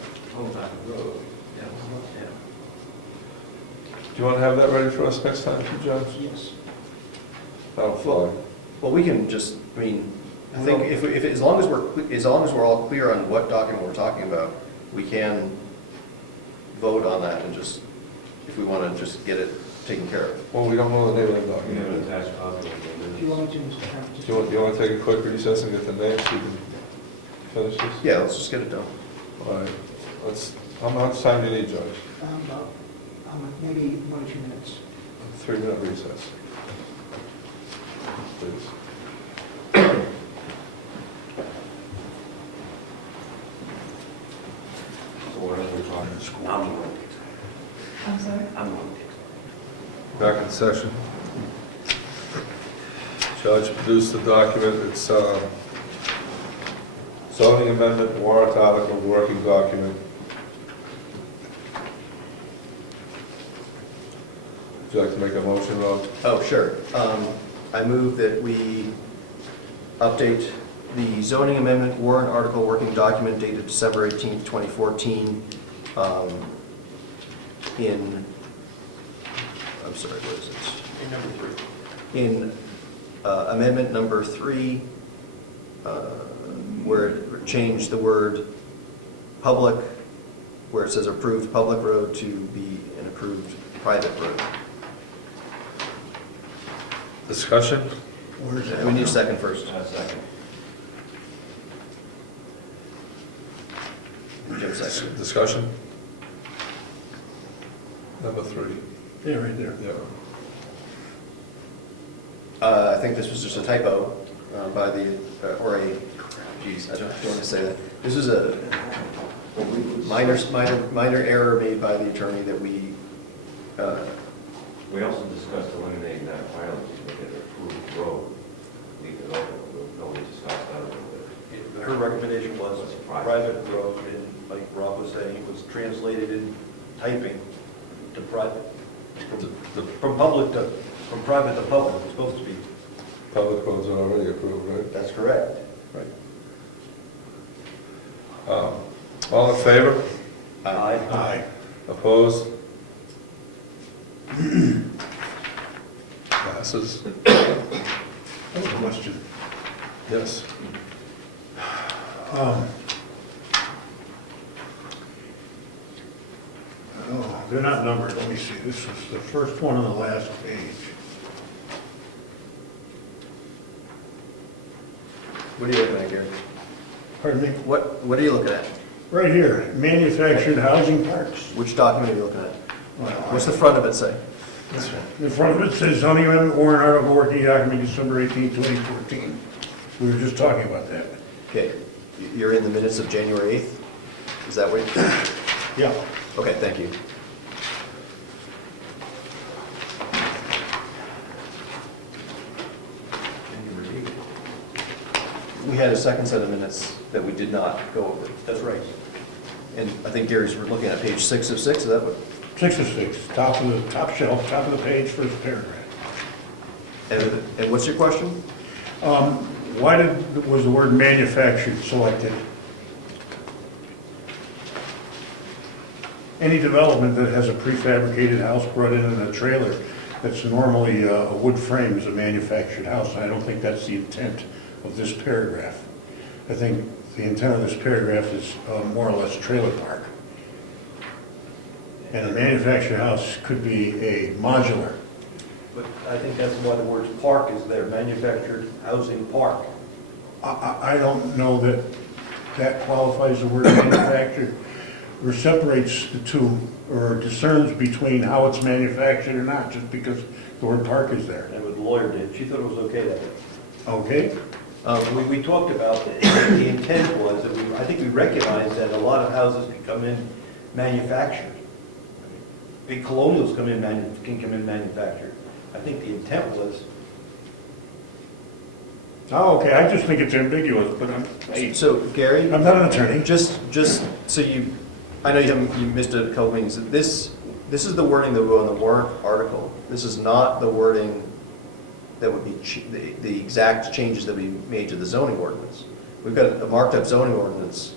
Do you want to have that ready for us next time, Judge? Yes. That'll fly. Well, we can just, I think if as long as we're all clear on what document we're talking about, we can vote on that and just, if we want to just get it taken care of. Well, we don't know the name of the We have an document. attached copy of the Do you minutes. want me to, Mr. Chairman? just- Do you want to take a quick recess and get the names so you can finish this? Yeah, let's just get it done. All right, how much time do you need, Judge? About, maybe 1 or 2 minutes. 3-minute recess. Please. I'm the one. I'm sorry? I'm the one. Back in session. Judge produced the document, it's zoning amendment, warrant article, working document. Would you like to make a motion, Rob? Oh, sure. I move that we update the zoning amendment warrant article working document dated December 18th, 2014, I'm sorry, what is it? In number 3. In amendment number 3, where it changed the word public, where it says approved public road, to be an approved private road. Discussion? Where's that? We need a second first. Second. Jim second. Discussion? Number 3. Yeah, right there. Yeah. I think this was just a typo by the, or a, geez, I don't want to say that. This was a minor error made by the attorney that we, We also discussed eliminating that pilot to make it an approved road. Leave it open, nobody discussed that a little bit. Her recommendation was a private road, and like Rob was saying, it was translated in typing to private. From private to public, it's supposed to be. Public roads are already approved, right? that's correct. Right. All in favor? Aye. Opposed? Passes. That was a question. Yes. Oh, they're not numbered, let me see, this is the first one on the last page. What are you looking at, Gary? Pardon me? What are you looking at? Right here, manufactured housing parks. Which document are you looking at? Well, What's the front of it say? in front of it says zoning amendment warrant article working document December 18, 2014. We were just talking about that. Okay, you're in the minutes of January 8th? Is that what? Yeah. Okay, thank you. We had a second set of minutes that we did not go over. That's right. And I think Gary's, we're looking at page 6 of 6, is that what? 6 of 6, top of the top shelf, top of the page, first paragraph. And what's your question? Why was the word manufactured selected? Any development that has a prefabricated house brought in a trailer that's normally a wood frame is a manufactured house. I don't think that's the intent of this paragraph. I think the intent of this paragraph is more or less trailer park. And a manufactured house could be a modular. But I think that's why the word park is there, manufactured housing park. I don't know that that qualifies the word manufactured, or separates the two, or discerns between how it's manufactured or not, just because the word park is there. And what the lawyer did, she thought it was okay that way. Okay? We talked about, the intent was, that I think we recognized that a lot of houses can come in manufactured. Big colonials can come in manufactured. I think the intent was, Oh, okay, I just think it's ambiguous, but I'm So Gary? not an attorney. Just so you, I know you missed a couple meetings. This is the wording that will go in the warrant article. This is not the wording that would be the exact changes that we made to the zoning ordinance. We've got a marked up zoning ordinance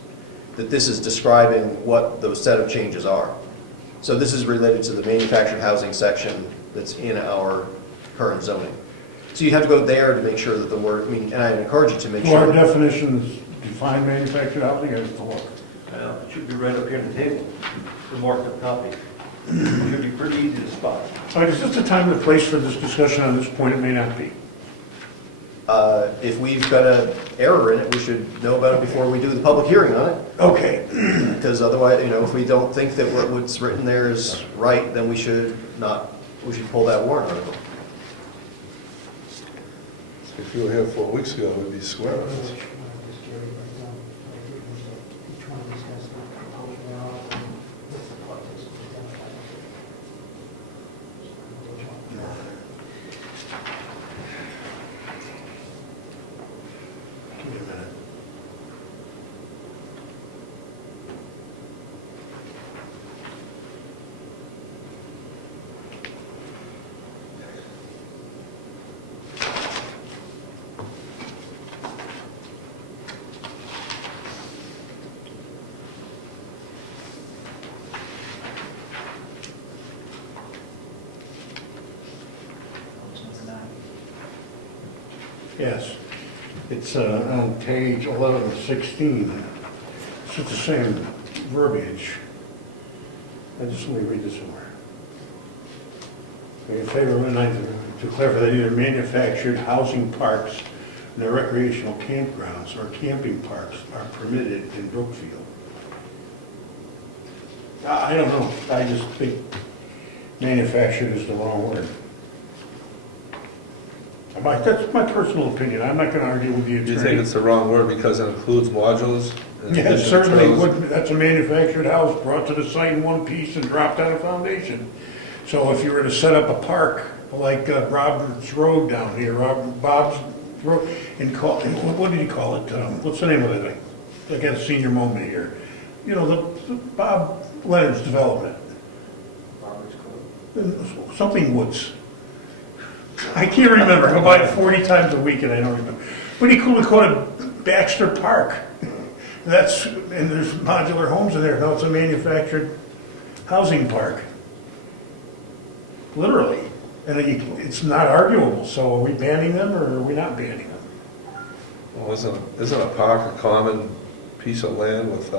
that this is describing what those set of changes are. So this is related to the manufactured housing section that's in our current zoning. So you have to go there to make sure that the word, and I encourage you to make Do our sure. definitions define manufactured housing? I have to look. it should be right up here on the table, the marked up copy. It should be pretty easy to spot. All right, is this the time and the place for this discussion on this point? It may not be. If we've got an error in it, we should know about it before we do the public hearing on it. Okay. Because otherwise, if we don't think that what's written there is right, then we should pull that warrant article. If you were here 4 weeks ago, we'd be square. Which one is Gary, but, I did was, each one discussed the proposed warrant article with the Yes. It's on page 11 of 16. It's the same verbiage. Let me read this somewhere. In favor of to clarify that either manufactured housing parks, and their recreational campgrounds, or camping parks are permitted in Brookfield. I don't know. I just think manufactured is the wrong word. That's my personal opinion. I'm not going to argue with the attorney. Do you think it's the wrong word because it includes modulars? in Yeah, addition to certainly trailers? would. That's a manufactured house brought to the site in one piece and dropped on a foundation. So if you were to set up a park like Robert's Road down here, Bob's Road, and what did he call it? What's the name of it? I got a senior moment here. You know, the Bob Leonard's development. Robert's Code. Something Woods. I can't remember. I go by it 40 times a week and I don't remember. But he could have called it Baxter Park. And there's modular homes in there. No, it's a manufactured housing park. Literally. And it's not arguable. So are we banning them or are we not banning them? Well, isn't a park a common piece of land with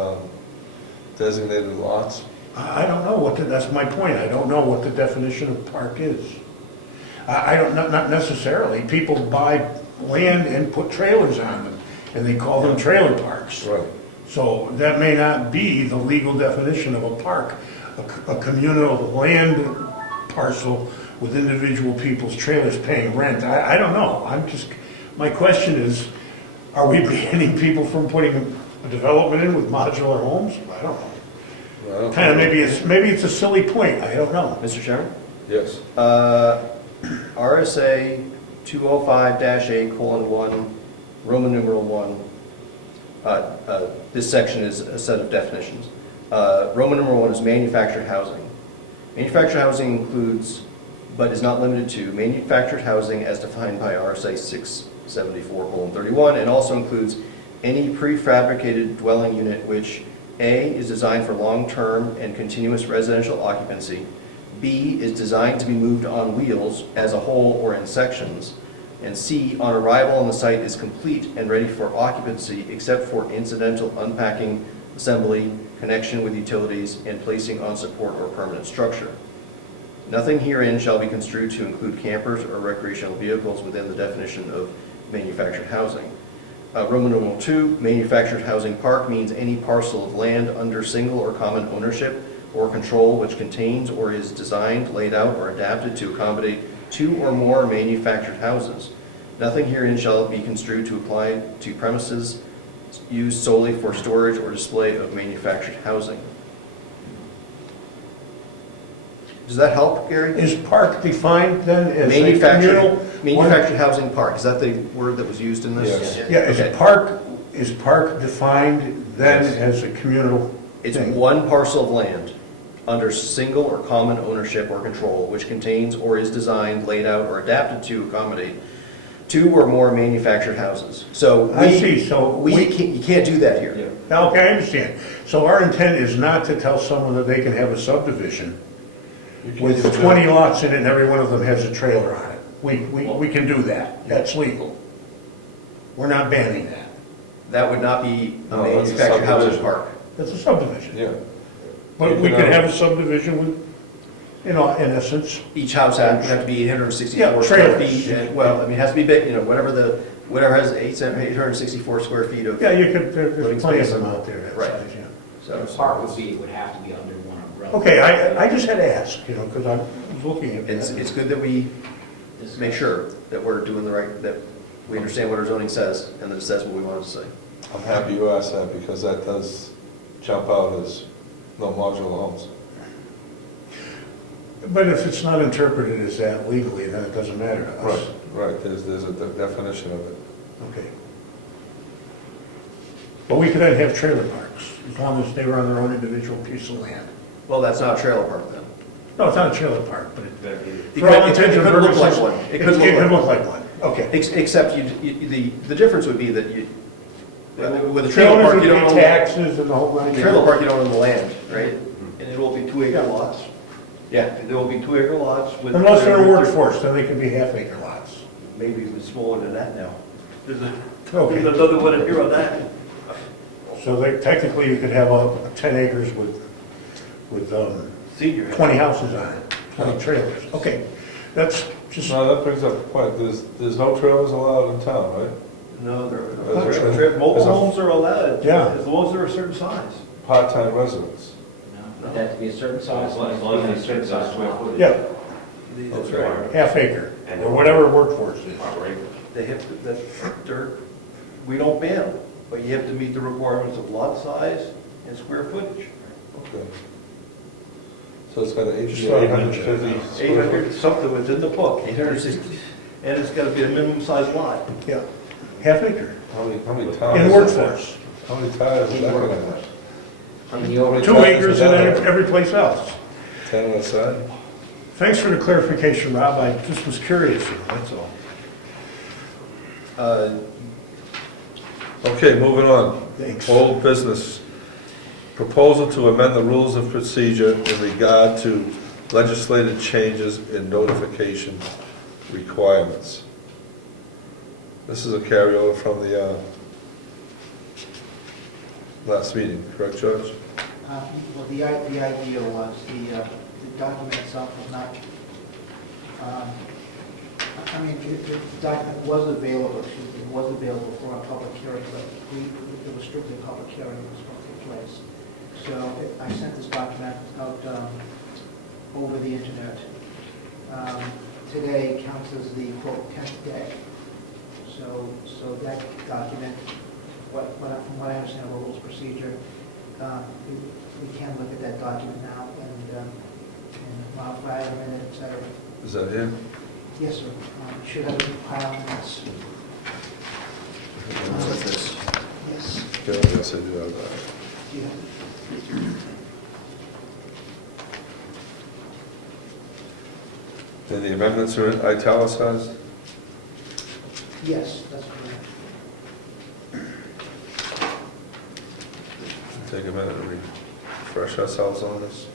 designated lots? I don't know that's my point. I don't know what the definition of park is. I don't, not necessarily. People buy land and put trailers on them, and they call them trailer parks. Right. So that may not be the legal definition of a park, a communal land parcel with individual people's trailers paying rent. I don't know. My question is, are we banning people from putting a development in with modular homes? I don't know. Well, I don't Kind of, think- maybe it's a silly point. I don't know. Mr. Chairman? Yes. RSA 205-A:1, Roman numeral 1. This section is a set of definitions. Roman numeral 1 is manufactured housing. Manufactured housing includes, but is not limited to, manufactured housing as defined by RSA 674:31, and also includes any prefabricated dwelling unit which A, is designed for long-term and continuous residential occupancy, B, is designed to be moved on wheels as a whole or in sections, and C, on arrival on the site is complete and ready for occupancy except for incidental unpacking, assembly, connection with utilities, and placing on support or permanent structure. Nothing herein shall be construed to include campers or recreational vehicles within the definition of manufactured housing. Roman numeral 2, manufactured housing park means any parcel of land under single or common ownership or control which contains or is designed, laid out, or adapted to accommodate 2 or more manufactured houses. Nothing herein shall be construed to apply to premises used solely for storage or display of manufactured housing. Does that help, Gary? Is park defined then as a communal? Manufactured housing park, is that the word that was used in this? Yes. Yeah, Okay. is park defined then Yes. as a communal It's thing? one parcel of land under single or common ownership or control, which contains or is designed, laid out, or adapted to accommodate 2 or more manufactured houses. So I see, so you can't do that here. Okay, I understand. So our intent is not to tell someone that they can have a subdivision with 20 lots in it and every one of them has a trailer on it. We can do that. That's legal. We're not banning that. That would not be a No, that's a manufactured housing subdivision. park. That's a subdivision. Yeah. But we could have a subdivision with, in essence, Each house would have to be 864 Yeah, square trailers. feet, and, well, I mean, it has to be big, whatever has 864 square feet of. yeah, you could, Living there's plenty of space. them out there that Right. size, yeah. So, The park would have to be under one umbrella. Okay, I just had to ask, because I was looking at that. it's good that we make sure that we're doing the right, that we understand what our zoning says, and that it says what we want it to say. I'm happy you asked that because that does jump out as no modular homes. But if it's not interpreted as that legally, then it doesn't matter to us. Right, there's a definition of it. Okay. But we could then have trailer parks, as long as they were on their own individual piece of land. Well, that's not a trailer park then. No, it's not a trailer park, but It for all could- intents and it could look purposes, like one. it could look like one. Okay. Except the difference would be that with a trailer Trailers park, would you pay don't own, taxes and the whole nine. trailer park, you don't own the land, right? And it will be 2-acre lots. Yeah. There will be 2-acre lots with. Unless they're a workforce, then they could be half-acre lots. Maybe even smaller than that now. There's Okay. another one here on that. So they, technically you could have 10 acres with Senior. 20 houses on it, 20 trailers. Okay, that's just, No, that brings up a point. There's no trailers allowed in town, right? No, That's true. mobile homes are allowed. Yeah. As long as they're a certain size. Part-time residents. No, it has to be a certain size. As long as it's certain size square footage. yeah, That's Okay. right. half acre, or whatever workforce is. They have to, we don't ban them, but you have to meet the requirements of lot size and square footage. Okay. So it's got an Just thought I'd mention 850 square 800, foot. something, it's in the book, 860, and it's gotta be a minimum size lot. Yeah, half acre, How many tires? in workforce. How many tires is that gonna have? I mean, you over. 2 acres and then every place else. 10 on the side? Thanks for the clarification, Rob, I just was curious, that's all. Okay, moving on. Thanks. Old business. Proposal to amend the rules of procedure in regard to legislative changes in notification requirements. This is a carryover from the last meeting, correct, George? Well, the idea was the document itself was not, I mean, the document was available, it was available for a public hearing, but it was strictly a public hearing that was going to take place. So I sent this document out over the internet. Today counts as the quote 10th day. So that document, from what I understand, the rules of procedure, we can look at that document now and modify it, amend it, et cetera. Is that here? Yes, sir. Should have a pile of minutes. Looks like this. Yes. Okay, I guess I do have that. Do you have And the amendments are italicized? Yes, that's correct. Take a minute to refresh ourselves on this.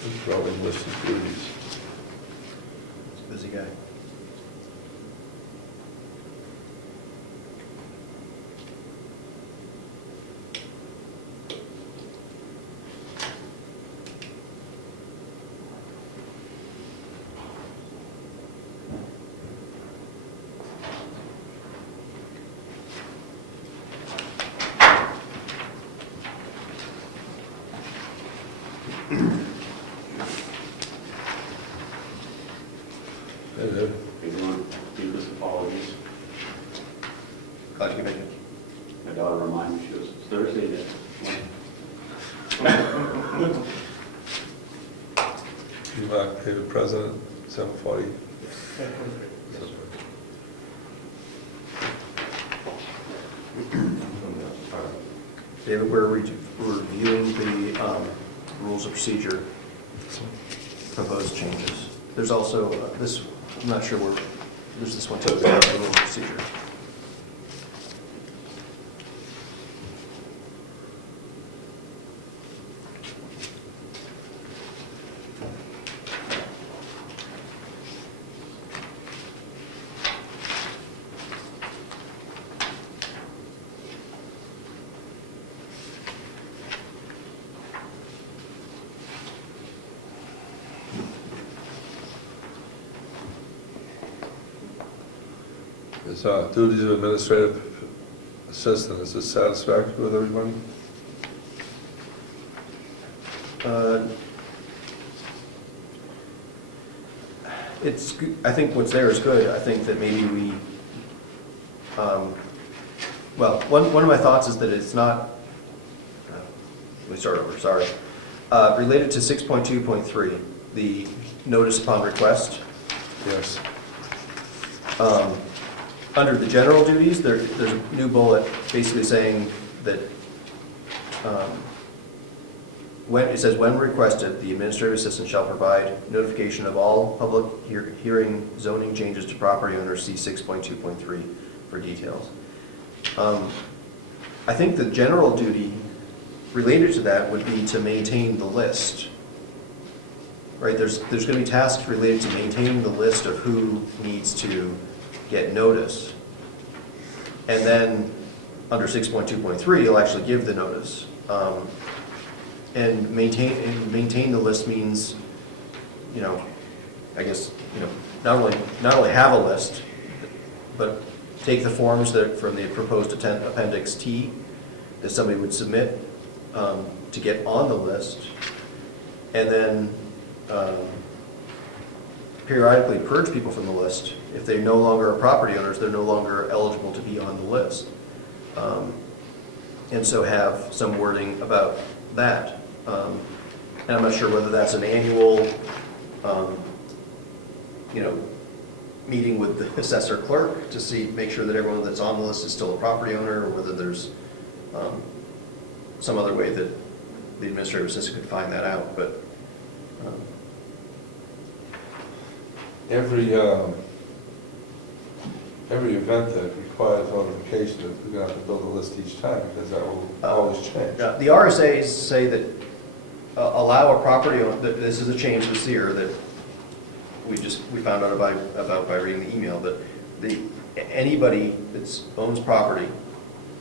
This probably list of duties. Busy guy. Hey, Dave. Everyone, deepest apologies. Glad you can make it. My daughter reminded me, she goes, it's Thursday then. You mark David President, 740. David, we're reviewing the rules of procedure, proposed changes. There's also this, I'm not sure where, there's this one too, the rules of procedure. It's duties of administrative assistant. Is this satisfactory with everybody? It's, I think what's there is good. I think that maybe we, well, one of my thoughts is that it's not, let me start over, sorry. Related to 6.2.3, the notice upon request. Yes. Under the general duties, there's a new bullet basically saying that When, it says, when requested, the administrative assistant shall provide notification of all public hearing zoning changes to property owners, see 6.2.3 for details. I think the general duty related to that would be to maintain the list. Right, there's going to be tasks related to maintaining the list of who needs to get notice. And then, under 6.2.3, you'll actually give the notice. And maintain the list means, I guess, not only have a list, but take the forms that from the proposed Appendix T that somebody would submit to get on the list, and then periodically purge people from the list. If they no longer are property owners, they're no longer eligible to be on the list. And so have some wording about that. And I'm not sure whether that's an annual, meeting with the assessor clerk to make sure that everyone that's on the list is still a property owner, or whether there's some other way that the administrative assistant could find that out, but. Every event that requires notification, we're gonna have to build a list each time, because that will always change. The RSAs say that allow a property owner, this is a change this year that we found out about by reading the email, that anybody that owns property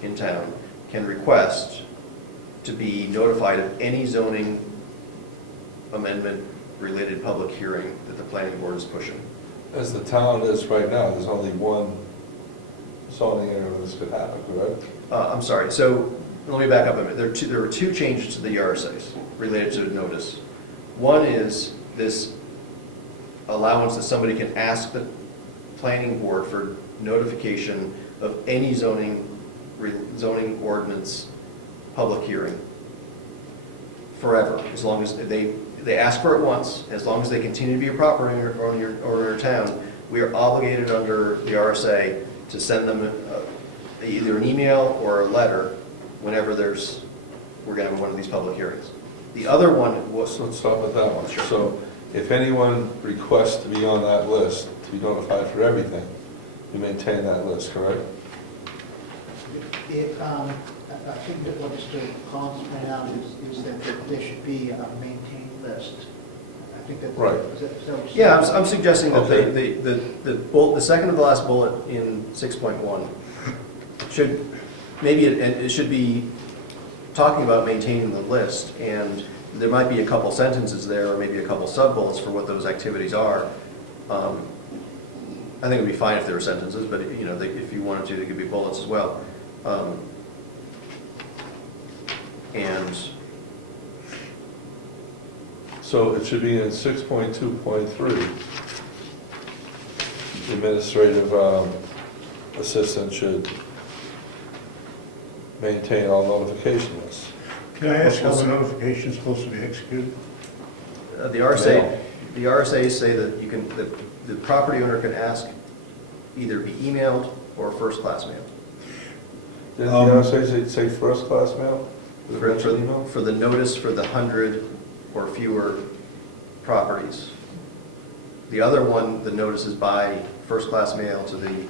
in town can request to be notified of any zoning amendment related public hearing that the planning board is pushing. As the town is right now, there's only one zoning area where this could happen, correct? I'm sorry, so let me back up a minute. There were two changes to the RSAs related to notice. One is this allowance that somebody can ask the planning board for notification of any zoning ordinance public hearing forever, as long as they ask for it once, as long as they continue to be a property owner in town, we are obligated under the RSA to send them either an email or a letter whenever we're going to have one of these public hearings. The other one was... So let's start with that one. Sure. So if anyone requests to be on that list, to be notified for everything, you maintain that list, correct? I think that what Mr. Collins pointed out is that there should be a maintained list. I think that. Right. Is that what you're saying? Yeah, I'm suggesting that Okay. the second to the last bullet in 6.1 should, maybe it should be talking about maintaining the list, and there might be a couple sentences there, or maybe a couple sub-bullets for what those activities are. I think it would be fine if there were sentences, but if you wanted to, they could be bullets as well. And So it should be in 6.2.3. The administrative assistant should maintain all notification lists. Can I ask how the notification is supposed to be executed? the RSAs say that the property owner can ask either be emailed or first-class mail. Didn't the RSA say first-class mail? For the notice for the 100 or fewer properties. The other one, the notice is by first-class mail to the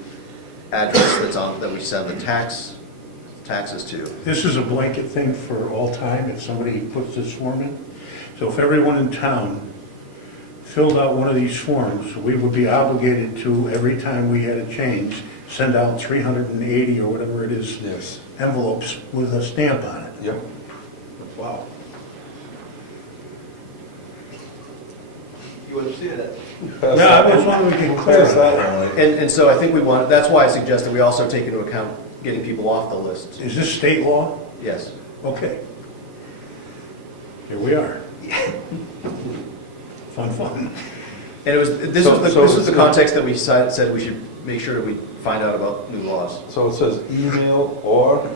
address that we send the taxes to. This is a blanket thing for all time if somebody puts this form in. So if everyone in town filled out one of these forms, we would be obligated to, every time we had a change, send out 380 or whatever it is Yes. envelopes with a stamp on it. Yep. Wow. You understand that? Yeah, I just wanted to get clear on that. And so I think that's why I suggested we also take into account getting people off the list. Is this state law? Yes. Okay. Here we are. Fun. And this was the context that we said we should make sure that we find out about new laws. So it says email or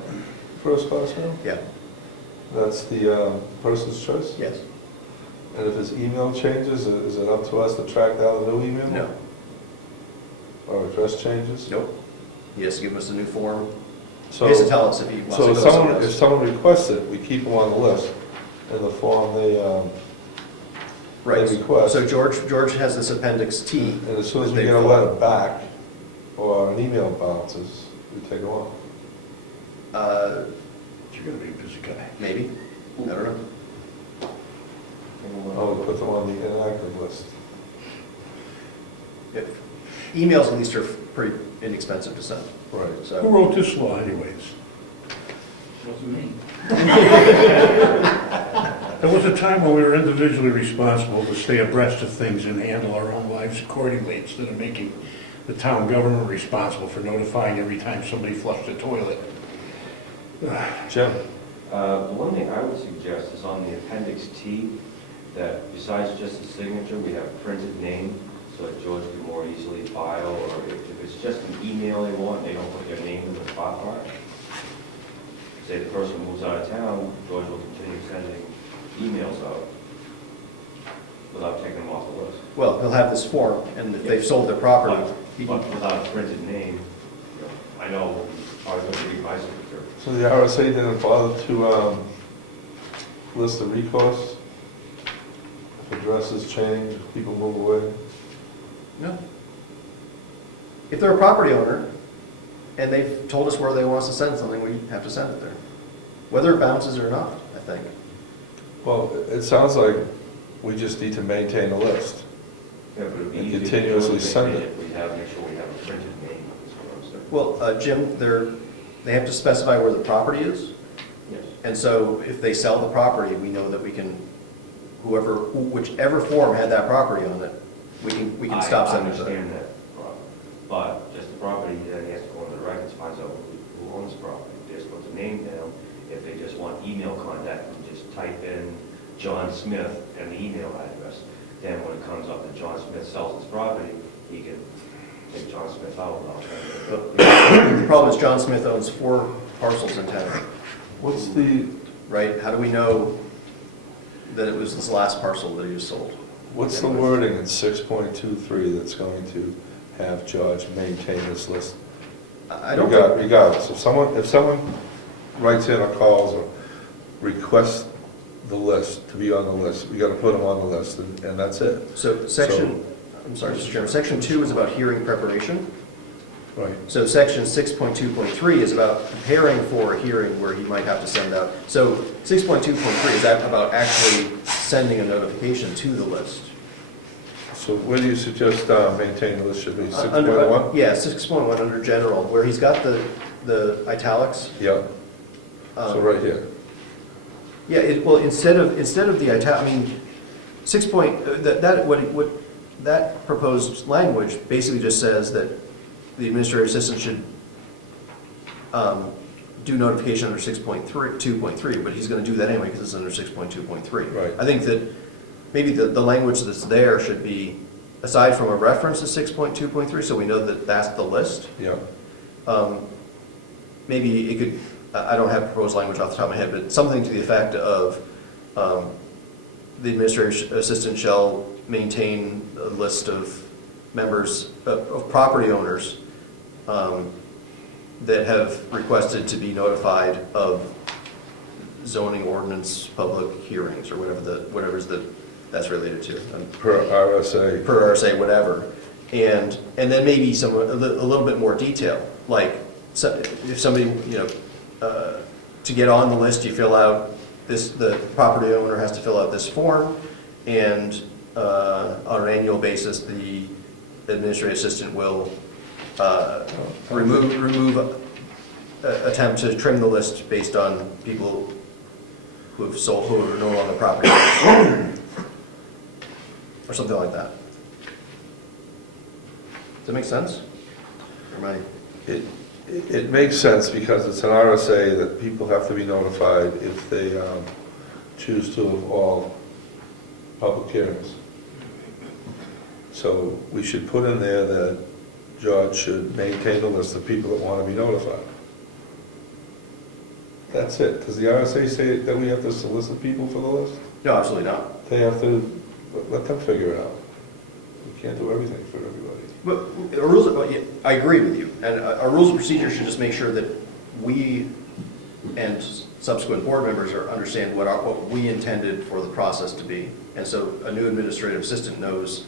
first-class mail? Yeah, That's the person's choice? yes. And if his email changes, is it up to us to track down the new email? No, Or address changes? nope. He has to give us a new form So, He has to tell us if he wants to so go if somewhere someone, if else. someone requests it, we keep them on the list in the form they, Right, they request. so George has this appendix T. And as soon as that we they get a fill letter out. back, or an email bounces, we take them off. You're gonna be a busy guy. Maybe, I don't know. Oh, we put them on the inactive list. If- Emails at least are pretty inexpensive to send, Right. Who so. wrote this law anyways? Wasn't me. There was a time when we were individually responsible to stay abreast of things and handle our own lives accordingly, instead of making the town government responsible for notifying every time somebody flushed the toilet. Jim? The one thing I would suggest is on the appendix T, that besides just the signature, we have printed name, so that George can more easily file, or if it's just an email they want, they don't put their name in the spot bar. Say the person moves out of town, George will continue sending emails out without taking them off the list. Well, he'll have this form, and if they've sold their property, he But can, without a printed name, you know, I know it's probably going to be my signature. So the RSA didn't bother to list the recourse? If addresses change, if people move away? no. If they're a property owner, and they've told us where they want us to send something, we have to send it there. Whether it bounces or not, I think. Well, it sounds like we just need to maintain a list. Yeah, but it'd be And easy to continuously do send if it. we have, make sure we have a printed name, is what I'm saying. Well, Jim, they have to specify where the property is, Yes. and so if they sell the property, we know that we can, whichever form had that property on it, we can stop sending I it. understand that, Rob. But just the property, then he has to go into the records, finds out who owns the property. They just put the name down. If they just want email contact, you just type in John Smith and the email address. Then when it comes up that John Smith sells his property, he can take John Smith out without sending it. The problem is John Smith owns 4 parcels in town, What's the, right? How do we know that it was this last parcel that he just sold? what's the wording in 6.23 that's going to have George maintain this list? I don't think, Regardless, if someone writes in or calls or requests the list, to be on the list, we gotta put them on the list, and that's it. so I'm sorry, Mr. Chairman, section 2 is about hearing preparation. Right. So section 6.2.3 is about preparing for a hearing where he might have to send out. So 6.2.3 is that about actually sending a notification to the list. So where do you suggest maintain the list should be, Under 6.1? Yeah, 6.1 under general, where he's got the italics. Yep, so right here. Yeah, well, instead of the italic, I mean, 6 point, what that proposed language basically just says that the administrative assistant should do notification under 6.2.3, but he's gonna do that anyway because it's under 6.2.3. Right. I think that maybe the language that's there should be, aside from a reference to 6.2.3, so we know that that's the list. Yep, Maybe it could, I don't have proposed language off the top of my head, but something to the effect of, the administrative assistant shall maintain a list of members, of property owners that have requested to be notified of zoning ordinance public hearings, or whatever's that's related to. per RSA. Per RSA, whatever. And then maybe a little bit more detail, like, so if somebody, to get on the list, you fill out this, the property owner has to fill out this form, and on an annual basis, the administrative assistant will attempt to trim the list based on people who have sold, who are no longer property owners, or something like that. Does that make sense? Or am I? It makes sense because it's an RSA that people have to be notified if they choose to have all public hearings. So we should put in there that George should maintain the list of people that want to be notified. That's it. Does the RSA say that we have to solicit people for the list? No, absolutely not. They have to, let them figure it out. We can't do everything for everybody. But our rules, I agree with you, and our rules of procedure should just make sure that we and subsequent board members understand what we intended for the process to be. And so a new administrative assistant knows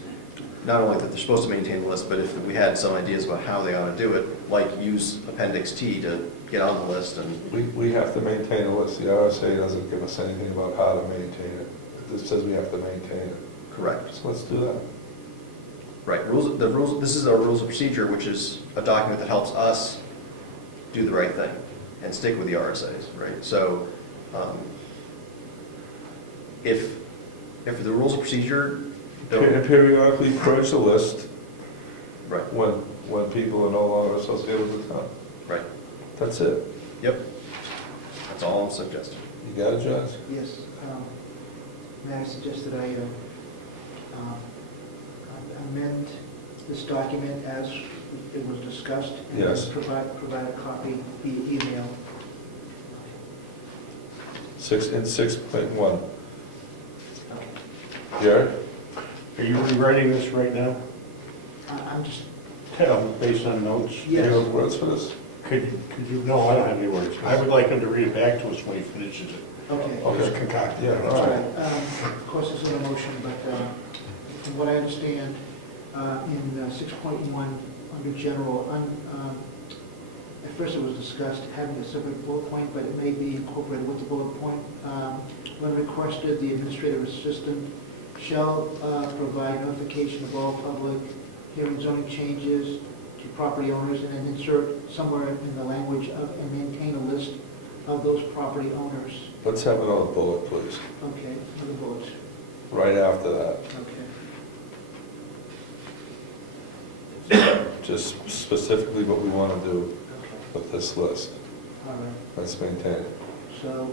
not only that they're supposed to maintain the list, but if we had some ideas about how they ought to do it, like use Appendix T to get on the list. And We have to maintain a list. The RSA doesn't give us anything about how to maintain it. It just says we have to maintain it. correct. So let's do that. Right, rules. This is our rules of procedure, which is a document that helps us do the right thing and stick with the RSAs, right? So, if the rules of procedure don't, Periodically purge the list right, when people are no longer associated with the town. right, That's it. yep. That's all I'm suggesting. You got it, Josh? Yes, may I suggest that I amend this document as it was discussed? Yes. And provide a copy via email. In 6.1. Okay. Jared? Are you rewriting this right now? I'm just, Based on notes? Do you yes. have words for this? Could you, no, I don't have any words. I would like him to read it back to us when he finishes it. Okay. Okay. Just concoct it. Yeah, That's all all. right. Of course, it's in a motion, but from what I understand, in 6.1, under general, at first it was discussed having a separate bullet point, but it may be incorporated with the bullet point. When requested, the administrative assistant shall provide notification of all public hearing zoning changes to property owners, and then insert somewhere in the language of, and maintain a list of those property owners. Let's have another bullet, please. Okay, other bullets. Right after that. Okay. Just specifically what we want to do Okay. with this list. All right. Let's maintain it. So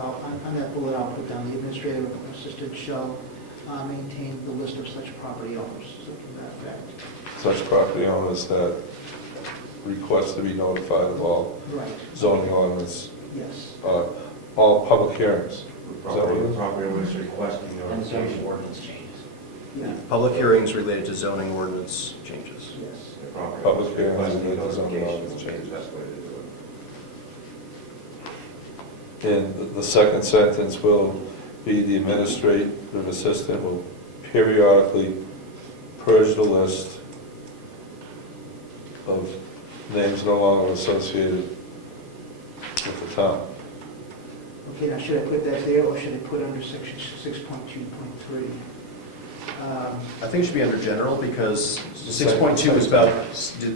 on that bullet, I'll put down the administrative assistant shall maintain the list of such property owners, something to that effect. Such property owners that request to be notified of all Right, zoning ordinance, yes. all public hearings. Is that what it is? Property owners requesting And zoning notification. ordinance changes. Yeah, Public hearings related to zoning ordinance changes. yes. The property Public owners hearings requesting related to zoning notification ordinance will be the changes. best way to do it. And the second sentence will be the administrative assistant will periodically purge the list of names no longer associated with the town. Okay, now should I put that there, or should I put under section 6.2.3? I think it should be under general, because 6.2 is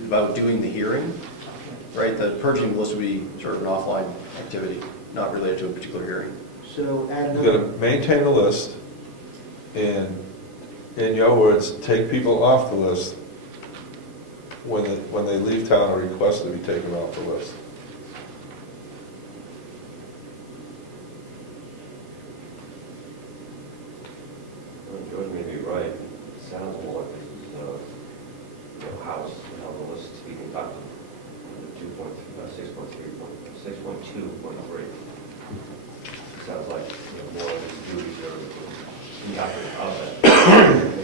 about doing the hearing, right? The purging list would be sort of an offline activity, not related to a particular hearing. So add You're another, gonna maintain the list, and in your words, take people off the list when they leave town or request to be taken off the list. Well, George may be right. It sounds more like this is, house, the list is being conducted under 6.2.3. Sounds like, more of these duties are conducted of it. They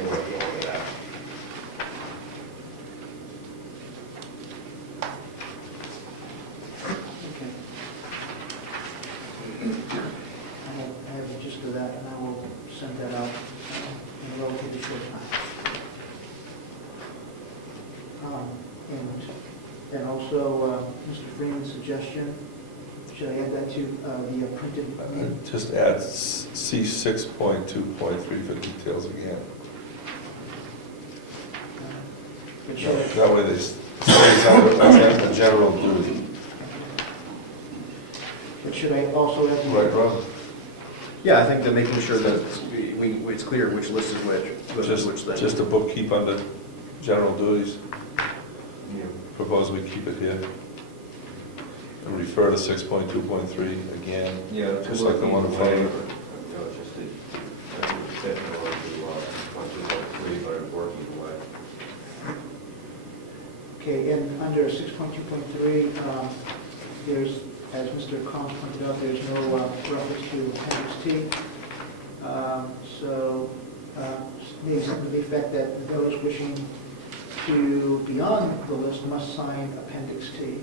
want to go over that. okay. I have the gist of that, and I will send that out in a relatively short time. And also, Mr. Freeman's suggestion, should I add that to the printed? Just add C 6.2.3 for details again. But should I- That way they stays under the general duty. But should I also add? the- Right, Rob? Yeah, I think that making sure that it's clear which list is which, goes with which thing. Just a bookkeep under general duties. Yeah. Propose we keep it here. And refer to 6.2.3 again. Yeah, Just like the one in front of it. Just to, fit or to, 1.2.3, but it work either way. Okay, and under 6.2.3, there's, as Mr. Collins pointed out, there's no reference to Appendix T. So maybe something to the effect that those wishing to be on the list must sign Appendix T.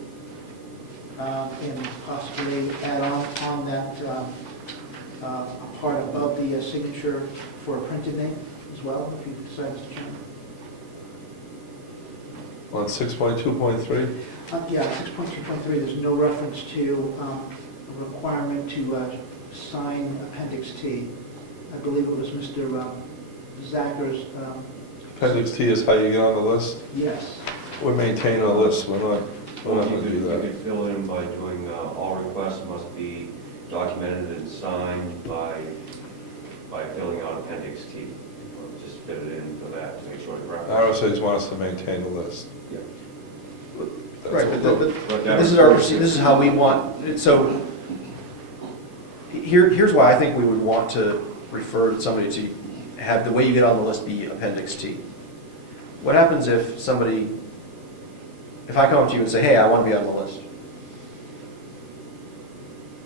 and possibly add on that a part above the signature for a printed name as well, if you decide, Mr. Chairman. On 6.2.3? Yeah, 6.2.3, there's no reference to a requirement to sign Appendix T. I believe it was Mr. Zacker's, Appendix T is how you get on the list? yes. We're maintaining a list, we're not Well, going to do you that. could fill in by doing, all requests must be documented and signed by filling out Appendix T. Or just fit it in for that to make sure it's referenced. RSA's want us to maintain the list. Yeah. That's Right, what but But this is our, this is how we want, so here's why I think we would want to refer somebody to have the way you get on the list be Appendix T. What happens if somebody, if I come up to you and say, hey, I want to be on the list,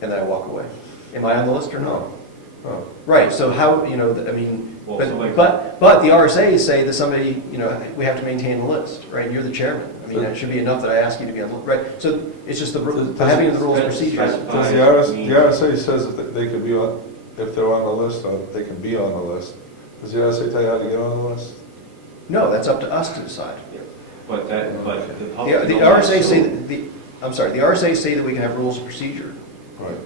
and then I walk away? Am I on the list or no? No. Right, so how, I mean, Well, but, somebody- but the RSA's say that somebody, we have to maintain the list, right? You're the chairman. I mean, it should be enough that I ask you to be on the list, right? So it's just having the rules and procedures. Does the RSA says that they can be on, if they're on the list, or they can be on the list. Does the RSA tell you how to get on the list? No, that's up to us to decide. But the The public. the RSA say, the RSA say that we can have rules of procedure. Right.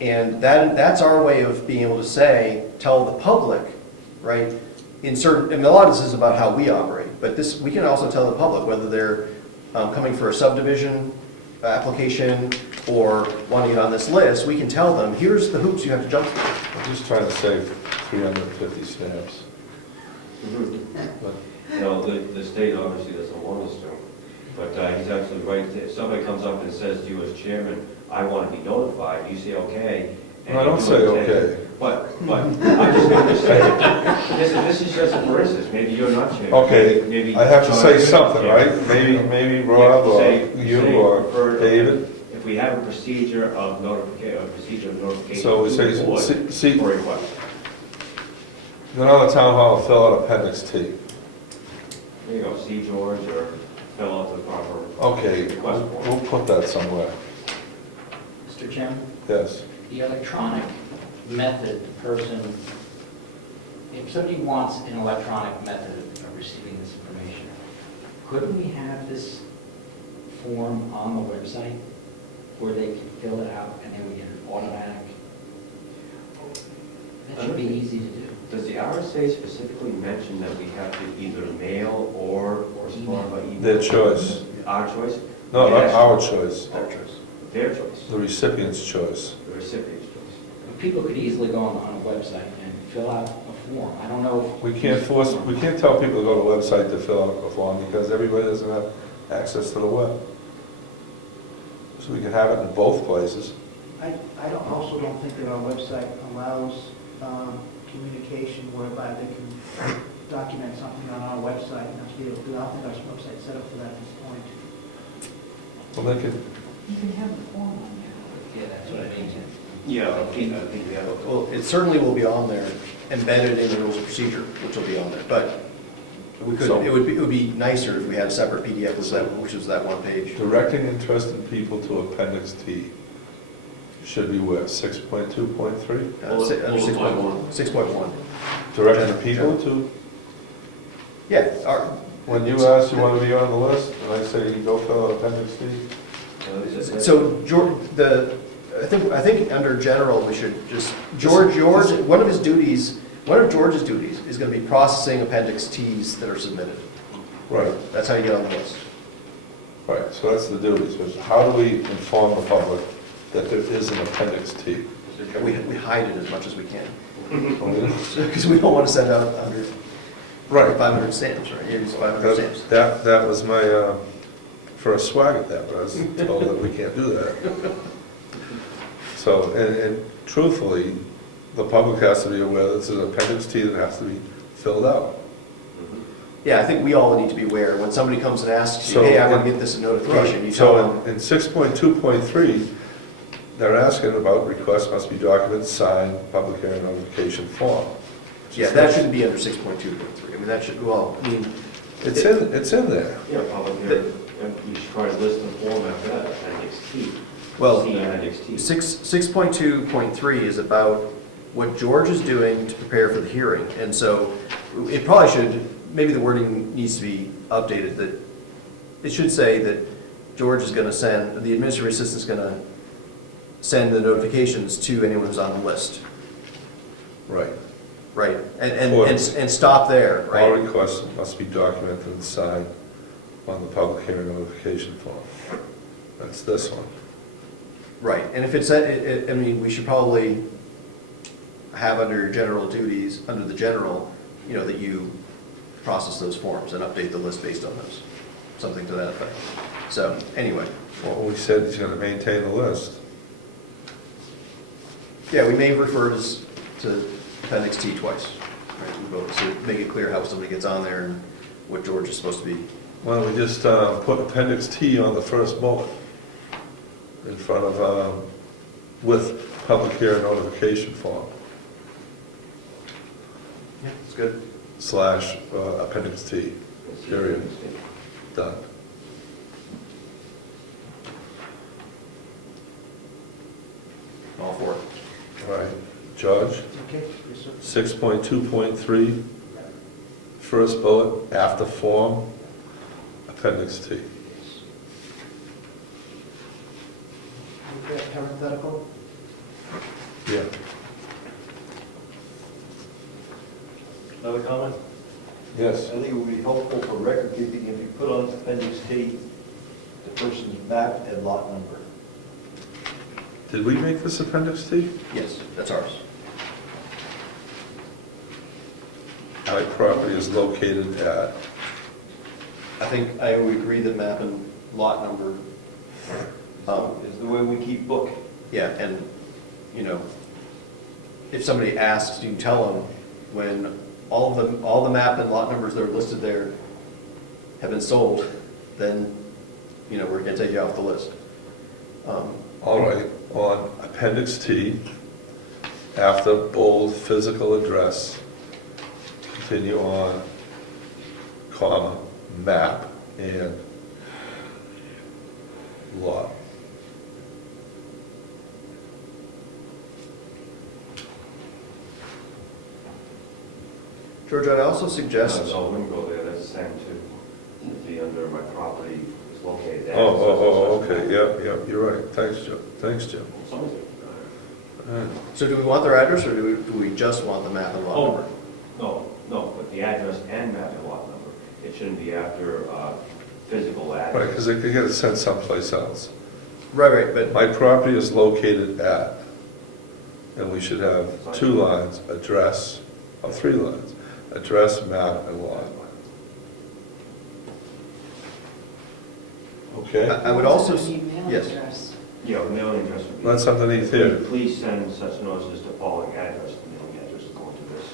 And that's our way of being able to say, tell the public, right? In a lot of this is about how we operate, but this, we can also tell the public whether they're coming for a subdivision application or wanting it on this list, we can tell them, here's the hoops you have to jump through. I'm just trying to save 350 stamps. But No, the state obviously doesn't want us to, but he's absolutely right. If somebody comes up and says to you as chairman, I want to be notified, you say, okay. and I you don't do say it, okay. But, I'm just saying, this is just a for instance, maybe you're not chairman. Okay, Maybe I have to John, say you're not something, chairman. right? Maybe Rob or you or David. If we have a procedure of notification. So we say, to the board see, For request. then on the town hall, fill out Appendix T. There you go, see George, or fill out the proper. Okay, Request we'll put that somewhere. Mr. Chairman, Yes. the electronic method, the person, if somebody wants an electronic method of receiving this information, couldn't we have this form on the website where they can fill it out and then we get an automatic? That should be easy to do. Does the RSA specifically mention that we have to either mail or respond by email? Their choice. Our choice? No, not Yes. our choice, Their choice. Their choice, the recipient's choice. the recipient's choice. People could easily go on a website and fill out a form. I don't know if... We can't tell people to go to a website to fill out a form because everybody doesn't have access to the web. So we can have it in both places. I also don't think that our website allows communication whereby they can document something on our website and not be able to do. I don't think our website's set up for that at this point. Well, they could, You can have a form on there. Yeah, that's what I mean. Yeah, I think we have a. Well, it certainly will be on there, embedded in the rules of procedure, which will be on there, but we could, So- it would be nicer if we had a separate PDF, which is that one page. directing interested people to Appendix T should be where, 6.2.3? Under 6.1. 6.1. Directing people to, Yeah, when you ask you want to be on the list, and I say you go fill out Appendix T? so George, I think under general, we should just, George, one of George's duties is going to be processing Appendix Ts that are submitted. Right, That's how you get on the list. right, so that's the duties, but how do we inform the public that there is an Appendix T? We hide it as much as we can, Only- because we don't want to send out 100, Right. 500 stamps, right? Use 500 stamps. That was my first swag at that, but I was told that we can't do that. So, and truthfully, the public has to be aware that there's an Appendix T that has to be filled out. Yeah, I think we all need to be aware, when somebody comes and asks you, So- hey, I want to get this notification, you tell them, So in 6.2.3, they're asking about requests must be documented, signed, public hearing notification form. yeah, that shouldn't be under 6.2.3. I mean, that should, well, I mean, It's in there. Yeah, public hearing. we should try to list the form after that, appendix T. Well, See appendix T. 6.2.3 is about what George is doing to prepare for the hearing. And so it probably should, maybe the wording needs to be updated, that it should say that George is going to send, the administrative assistant is going to send the notifications to anyone who's on the list, Right. right? And stop there, All right? requests must be documented and signed on the public hearing notification form. That's this one. Right, and if it's, I mean, we should probably have under your general duties, under the general, you know, that you process those forms and update the list based on those, something to that effect. So, anyway, Well, we said he's gonna maintain the list. yeah, we may refer to appendix T twice, right, we vote, so make it clear how somebody gets on there and what George is supposed to be. Why don't we just put appendix T on the first bullet in front of, with public hearing notification form, Yeah, it's good. / appendix T, period, done. All for it. All right, George, Okay, yes, sir. 6.2.3, first bullet, after form, appendix T. Okay, parenthetical. Yeah. Another comment? Yes. I think it would be helpful for record keeping if you put on appendix T the person's map and lot number. Did we make this appendix T? Yes, that's ours. My property is located at, I think I would agree that map and lot number, Is the way we keep book. yeah, and, you know, if somebody asks, you tell them when all the map and lot numbers that are listed there have been sold, then, you know, we're gonna take you off the list. all right, on appendix T, after bold physical address, continue on, comma, map and lot. George, I'd also suggest, No, I wouldn't go there, that's the same too. It'd be under my property is located at. Okay, yeah, you're right, thanks, Jim, All right. so do we want their address, or do we just want the map and lot Oh. number? No, but the address and map and lot number. It shouldn't be after physical Right, address. because they could get it sent someplace else. Right, but, My property is located at, and we should have 2 lines, address, or 3 lines, address, map, and lot. Okay, I would also, Email yes. address. Yeah, mailing address would be. that's underneath here. Please send such notices to following address, the mailing address is going to this.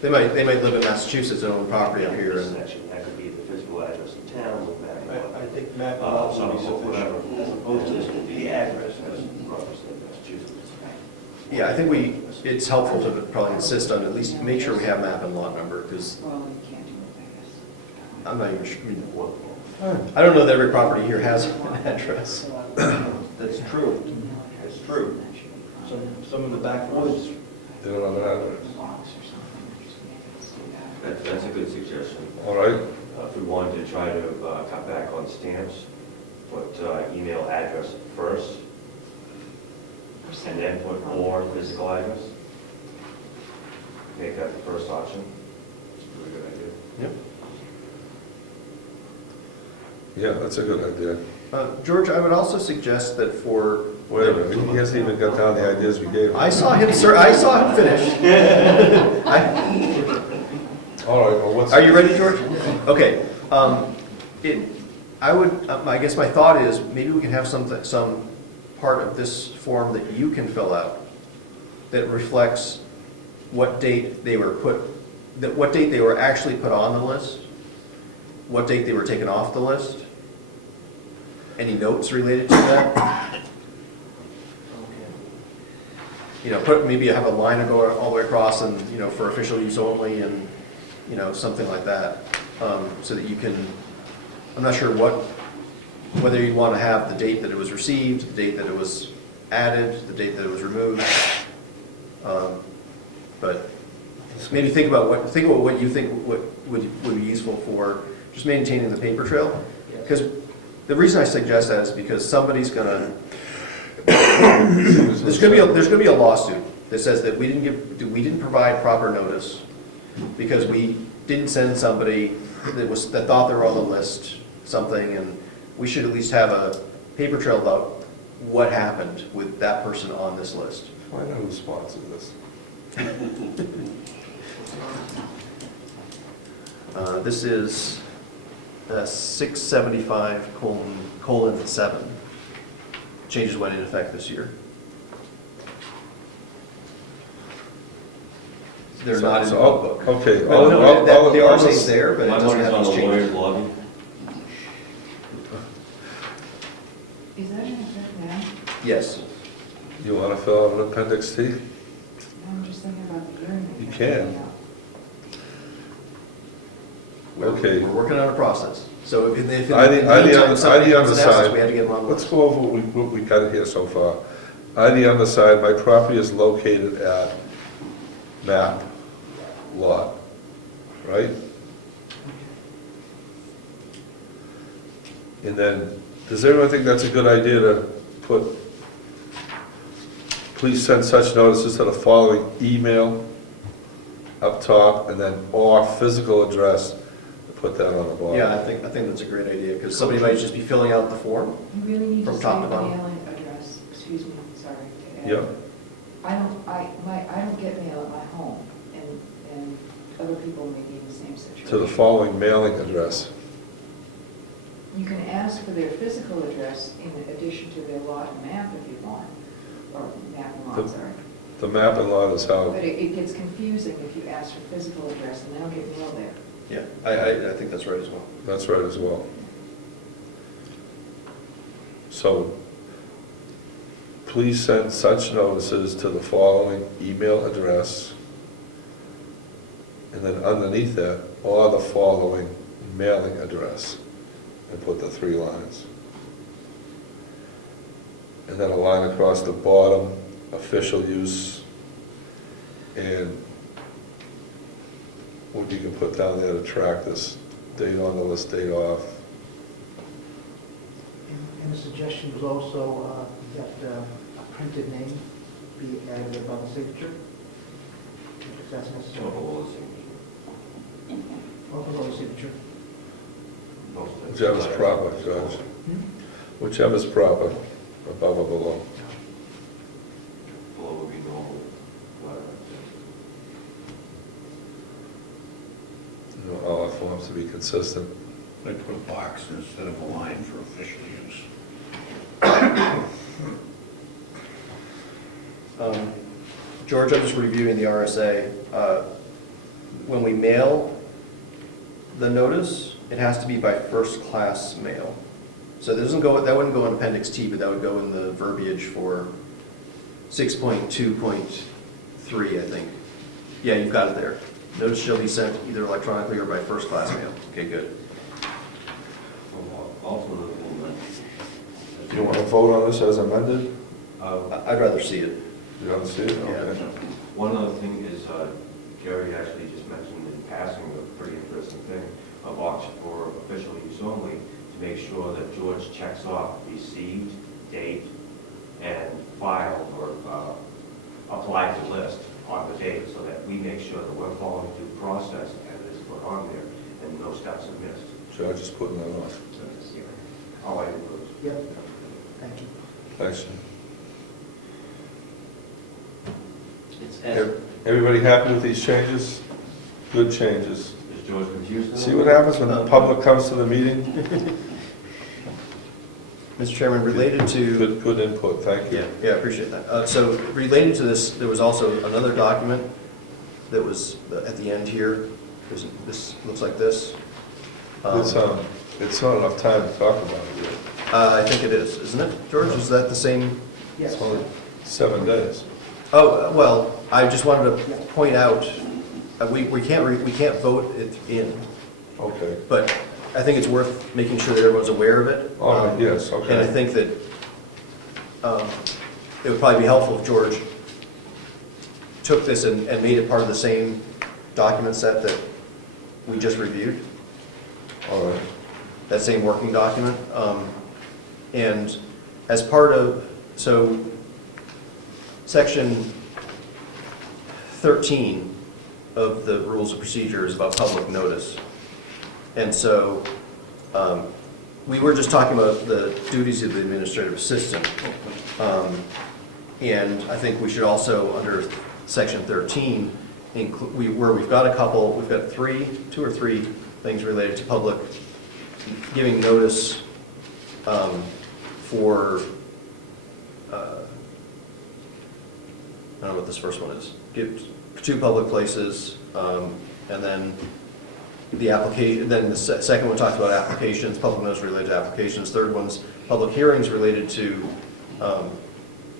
They might live in Massachusetts and own property up here, This and, section, that could be the physical address in town with map and lot. I think map and lot would be Whatever, sufficient. as opposed to the address as referenced in Massachusetts. yeah, I think it's helpful to probably insist on at least make sure we have map and lot number, because Well, you can't do it, I guess. I'm not even sure, I don't know that every property here has an address. That's true. That's true. Some of the backwoods. They don't have an address. Box or something, just make it so that- That's a good suggestion. All right, If we wanted to try to cut back on stamps, put email address first, and then put more physical address. Make that the first option. It's a really good idea. Yep. yeah, that's a good idea. George, I would also suggest that for. Wait a minute, he hasn't even got down the ideas we gave him. I saw him finish. All right, well, what's? Are you ready, George? Okay. I guess my thought is, maybe we can have some part of this form that you can fill out that reflects what date they were actually put on the list, what date they were taken off the list, any notes related to that. You know, maybe have a line go all the way across and, you know, for official use only and, you know, something like that, so that you can I'm not sure whether you want to have the date that it was received, the date that it was added, the date that it was removed. But maybe think about what you think would be useful for just maintaining the paper trail. Because the reason I suggest that is because somebody's gonna, there's gonna be a lawsuit that says that we didn't provide proper notice because we didn't send somebody that thought they were on the list something, and we should at least have a paper trail about what happened with that person on this list. Find out who sponsored this. This is 675:7. Changes went into effect this year. They're not in the book. Okay. No, the all RSA's this- there, but it My doesn't money's have on these the lawyer's changes. lobby. Is that in effect now? Yes. You want to fill out an appendix T? I'm just thinking about the hearing. You can. Okay. We're working on a process. So if in the I meantime somebody the comes and asks us, underside. we had to get them on the Let's list. go over what we got here so far. I, the underside, my property is located at map lot, right? And then, does everyone think that's a good idea to put, please send such notices to the following email up top, and then or physical address, put that on the bottom? Yeah, I think that's a great idea, because somebody might just be filling out the form. You really need to From say top the to bottom. mailing address, excuse me, sorry. to add. Yep. I don't get mail at my home, and other people may be in the same situation. To the following mailing address. You can ask for their physical address in addition to their lot and map if you want, or map and lot, The- sorry. The map and lot is how, But it gets confusing if you ask for physical address and they don't get mail there. Yeah, I think that's right as well. that's right as well. So, please send such notices to the following email address, and then underneath that, or the following mailing address, and put the 3 lines. And then a line across the bottom, official use, and what you can put down there to track this, date on the list, date off. And the suggestion was also that a printed name be added above the signature, if that's necessary. Or below the signature. Whichever's proper, Judge. Whichever's proper, above or below. Below would be normal. You know, all our forms to be consistent. They put a box instead of a line for official use. George, I'm just reviewing the RSA. When we mail the notice, it has to be by first-class mail. So that wouldn't go in Appendix T, but that would go in the verbiage for 6.2.3, I think. Yeah, you've got it there. Notice shall be sent either electronically or by first-class mail. Okay, good. Also, Do you want to vote on this as amended? I'd rather see it. You don't see it? Okay. one other thing is, Gary actually just mentioned in passing a pretty interesting thing about for official use only, to make sure that George checks off received, date, and filed or applied to list on the date, so that we make sure that we're following due process as is put on there, and no steps are missed. Judge is putting that on. All I do is. Yep, thank you. Thanks. It's Everybody happy with these changes? Good changes. Is George confused? See what happens when the public comes to the meeting? Mr. Chairman, related to... Good input, thank you. Yeah, I appreciate that. So related to this, there was also another document that was at the end here. This looks like this. It's not enough time to talk about it yet. I think it is, isn't it, George? Is that the same? Yes. It's only 7 days. Oh, well, I just wanted to point out, we can't vote it in, Okay. but I think it's worth making sure that everyone's aware of it. All right, yes, And I okay. think that it would probably be helpful if George took this and made it part of the same document set that we just reviewed, All right. that same working document. And as part of, so section 13 of the rules of procedure is about public notice. And so we were just talking about the duties of the administrative assistant. And I think we should also, under section 13, where we've got two or three things related to public, giving notice for, I don't know what this first one is. Give 2 public places, and then the application, then the second one talks about applications, public notice related to applications. Third one's public hearings related to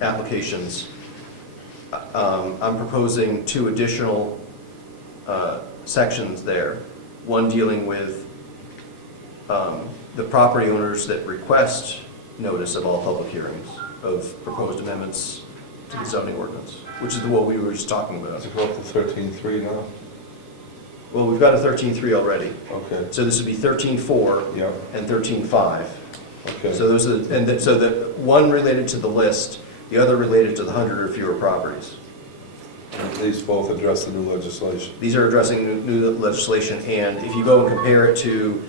applications. I'm proposing 2 additional sections there. One dealing with the property owners that request notice of all public hearings of proposed amendments to the zoning ordinance, which is what we were just talking about. Let's go up to 13.3 now. Well, we've got a 13.3 already. Okay, So this would be 13.4 yep, and 13.5. okay. So those are, so the one related to the list, the other related to the 100 or fewer properties. And these both address the new legislation. These are addressing new legislation, and if you go and compare it to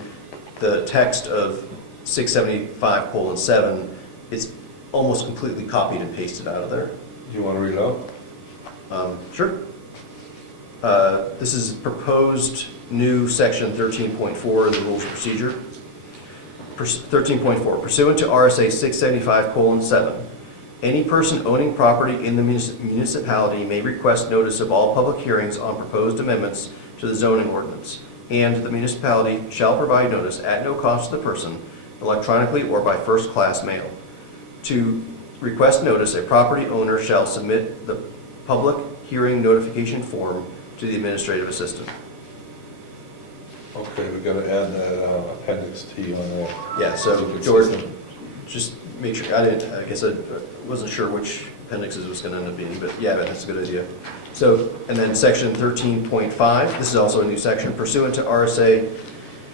the text of 675:7, it's almost completely copied and pasted out of there. Do you want to read it out? Sure. This is proposed new section 13.4 of the Rules of Procedure. 13.4, pursuant to RSA 675:7, any person owning property in the municipality may request notice of all public hearings on proposed amendments to the zoning ordinance, and the municipality shall provide notice at no cost to the person, electronically or by first-class mail. To request notice, a property owner shall submit the public hearing notification form to the administrative assistant. Okay, we got to add that appendix T on there. Yeah, so To be George, consistent. just make sure, I guess I wasn't sure which appendixes was going to end up being, but yeah, that's a good idea. So, and then section 13.5, this is also a new section, pursuant to RSA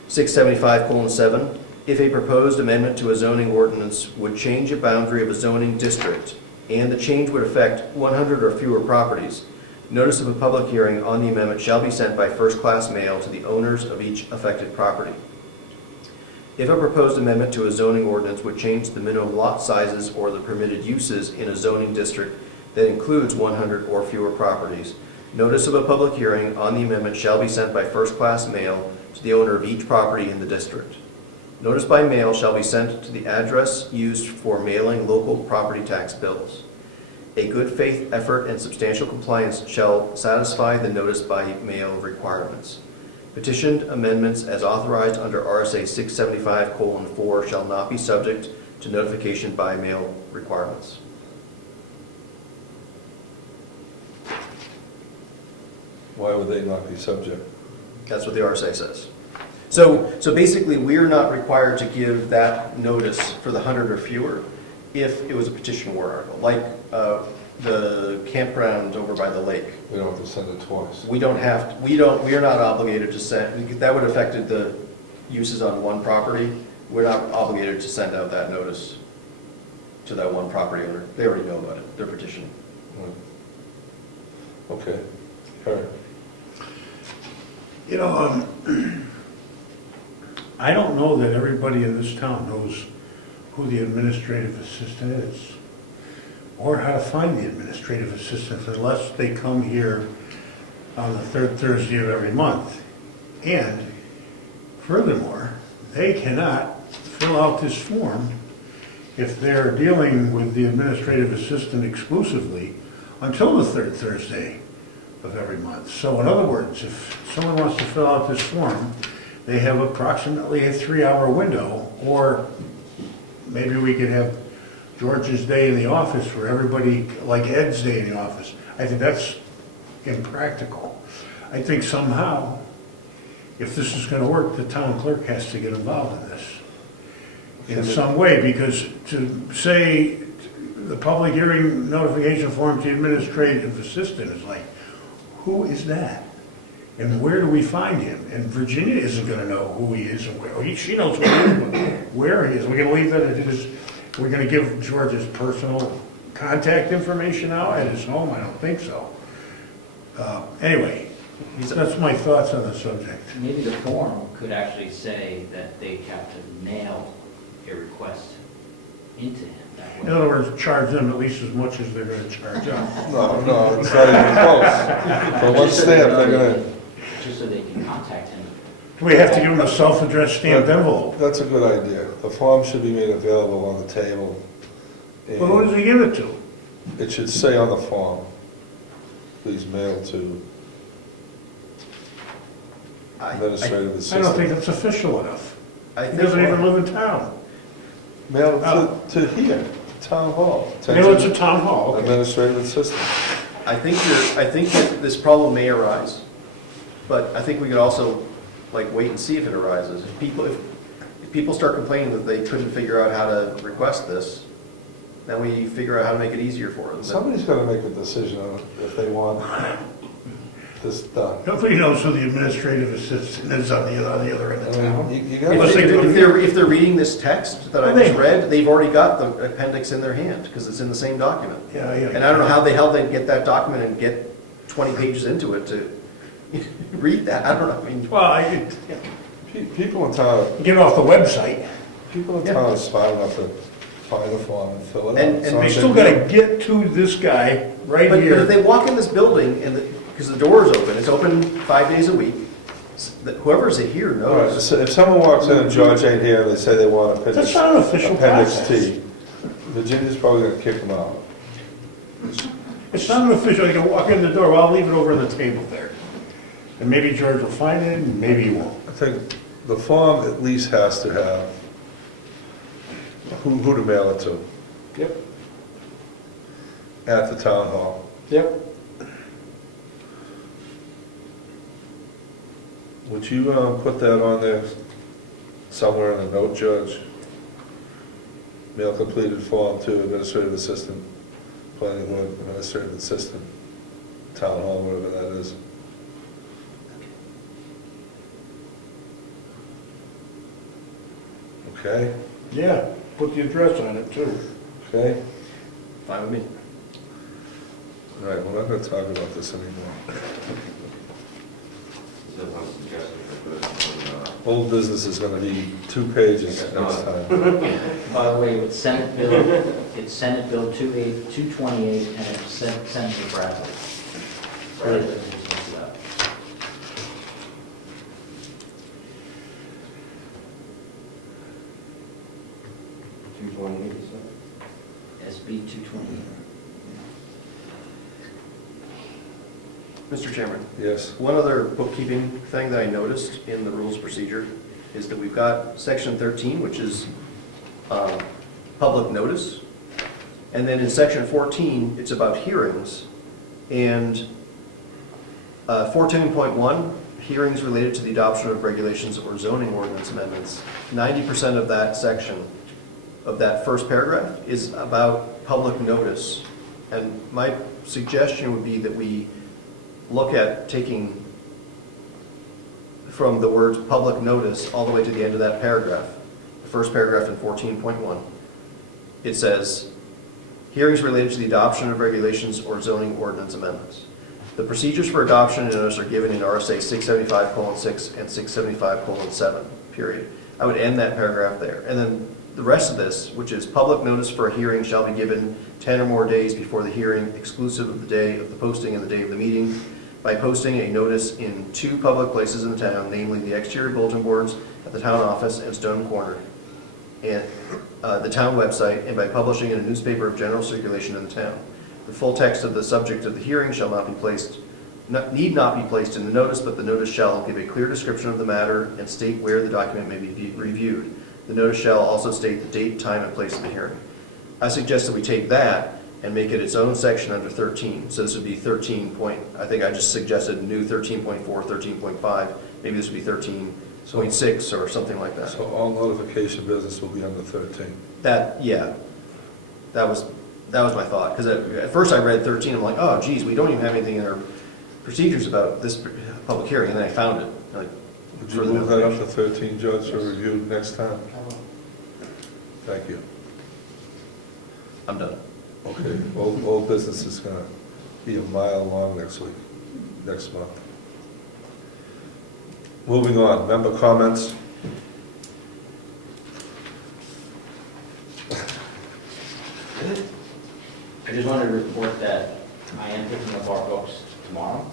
675:7, if a proposed amendment to a zoning ordinance would change a boundary of a zoning district, and the change would affect 100 or fewer properties, notice of a public hearing on the amendment shall be sent by first-class mail to the owners of each affected property. If a proposed amendment to a zoning ordinance would change the minimum lot sizes or the permitted uses in a zoning district that includes 100 or fewer properties, notice of a public hearing on the amendment shall be sent by first-class mail to the owner of each property in the district. Notice by mail shall be sent to the address used for mailing local property tax bills. A good faith effort and substantial compliance shall satisfy the notice by mail requirements. Petitioned amendments as authorized under RSA 675:4 shall not be subject to notification by mail requirements. Why would they not be subject? That's what the RSA says. So basically, we're not required to give that notice for the 100 or fewer if it was a petition warrant article, like the campground over by the lake. We don't have to send it twice. We are not obligated to send, that would have affected the uses on one property. We're not obligated to send out that notice to that one property owner. They already know about it, they're petitioning. Okay, all right. You know, I don't know that everybody in this town knows who the administrative assistant is, or how to find the administrative assistant unless they come here on the third Thursday of every month. And furthermore, they cannot fill out this form if they're dealing with the administrative assistant exclusively until the third Thursday of every month. So in other words, if someone wants to fill out this form, they have approximately a 3-hour window, or maybe we could have George's day in the office for everybody, like Ed's day in the office. I think that's impractical. I think somehow if this is gonna work, the town clerk has to get involved in this in some way, because to say the public hearing notification form to the administrative assistant is like, who is that? And where do we find him? And Virginia isn't gonna know who he is and where, she knows who he is, but where he is. We're gonna leave that at his, we're gonna give George his personal contact information out at his home? I don't think so. Anyway, that's my thoughts on the subject. Maybe the form could actually say that they have to mail a request into him. That In way. other words, charge them at least as much as they're gonna charge us. No, it's not even close. For one stamp, they're gonna, Just so they can contact him. Do we have to give them a self-addressed stamped envelope? that's a good idea. The form should be made available on the table. Well, who does he give it to? It should say on the form, please mail to administrative I assistant. don't think it's official enough. I He think doesn't even live in town. Mail it to here, Town Hall. Mail it to town hall, okay. Administrative assistant. I think that this problem may arise, but I think we could also, like, wait and see if it arises. If people start complaining that they couldn't figure out how to request this, then we figure out how to make it easier for them. Somebody's gonna make a decision on if they want this done. Nobody knows who the administrative assistant is on the other end of I mean, town. you Unless gotta, they- If they're reading this text that I Well, just they- read, they've already got the appendix in their hand, because it's in the same document. Yeah, yeah. And I don't know how the hell they get that document and get 20 pages into it to read that. I don't know, I mean, Well, people in town, get off the website. people in town are smart enough to find a form and fill it out. And It's they not a They big still deal. gotta get to this guy right but if here. they walk in this building and, because the door is open, it's open 5 days a week, whoever's here All right, knows. so if someone walks in and George ain't here, and they say they want That's appendix, not an official appendix process. T, Virginia's probably gonna kick them out. It's not an official, you can walk in the door, well, I'll leave it over on the table there. And maybe George will find it, and maybe he won't. I think the form at least has to have who to mail it to Yep. at the town hall. Yep. Would you put that on there somewhere in a note, Judge? Mail completed form to administrative assistant, planning board administrative assistant, town hall, whatever that is. Okay, Yeah, put the address on it too. okay. Fine with me. All right, we're not gonna talk about this anymore. So one suggestion for good, Old business is gonna be 2 pages next time. By the way, it's Senate Bill 228, and it's Senator Bradley. Right. Just look it up. $228, you said? SB 228. Mr. Chairman, Yes, one other bookkeeping thing that I noticed in the rules of procedure is that we've got section 13, which is public notice. And then in section 14, it's about hearings. And 14.1, hearings related to the adoption of regulations or zoning ordinance amendments. 90% of that section, of that first paragraph, is about public notice. And my suggestion would be that we look at taking from the words public notice all the way to the end of that paragraph. The first paragraph in 14.1. It says, hearings related to the adoption of regulations or zoning ordinance amendments. The procedures for adoption and notice are given in RSA 675:6 and 675:7, period. I would end that paragraph there. And then the rest of this, which is public notice for a hearing shall be given 10 or more days before the hearing, exclusive of the day of the posting and the day of the meeting, by posting a notice in 2 public places in the town, namely the exterior bulletin boards at the town office and Stone Corner, and the town website, and by publishing in a newspaper of general circulation in the town. The full text of the subject of the hearing shall not be placed, need not be placed in the notice, but the notice shall give a clear description of the matter and state where the document may be reviewed. The notice shall also state the date, time, and place of the hearing. I suggest that we take that and make it its own section under 13. So this would be 13 point, I think I just suggested new 13.4, 13.5. Maybe this would be 13.6 or something like that. So all notification business will be under 13. That, yeah, that was my thought. Because at first I read 13, I'm like, oh geez, we don't even have anything in our procedures about this public hearing, and then I found it. Like, Would you move that up to 13, Judge, for review next time? I will. Thank you. I'm done. Okay, old business is gonna be a mile long next month. Moving on, member comments. I just wanted to report that I am picking up our books tomorrow,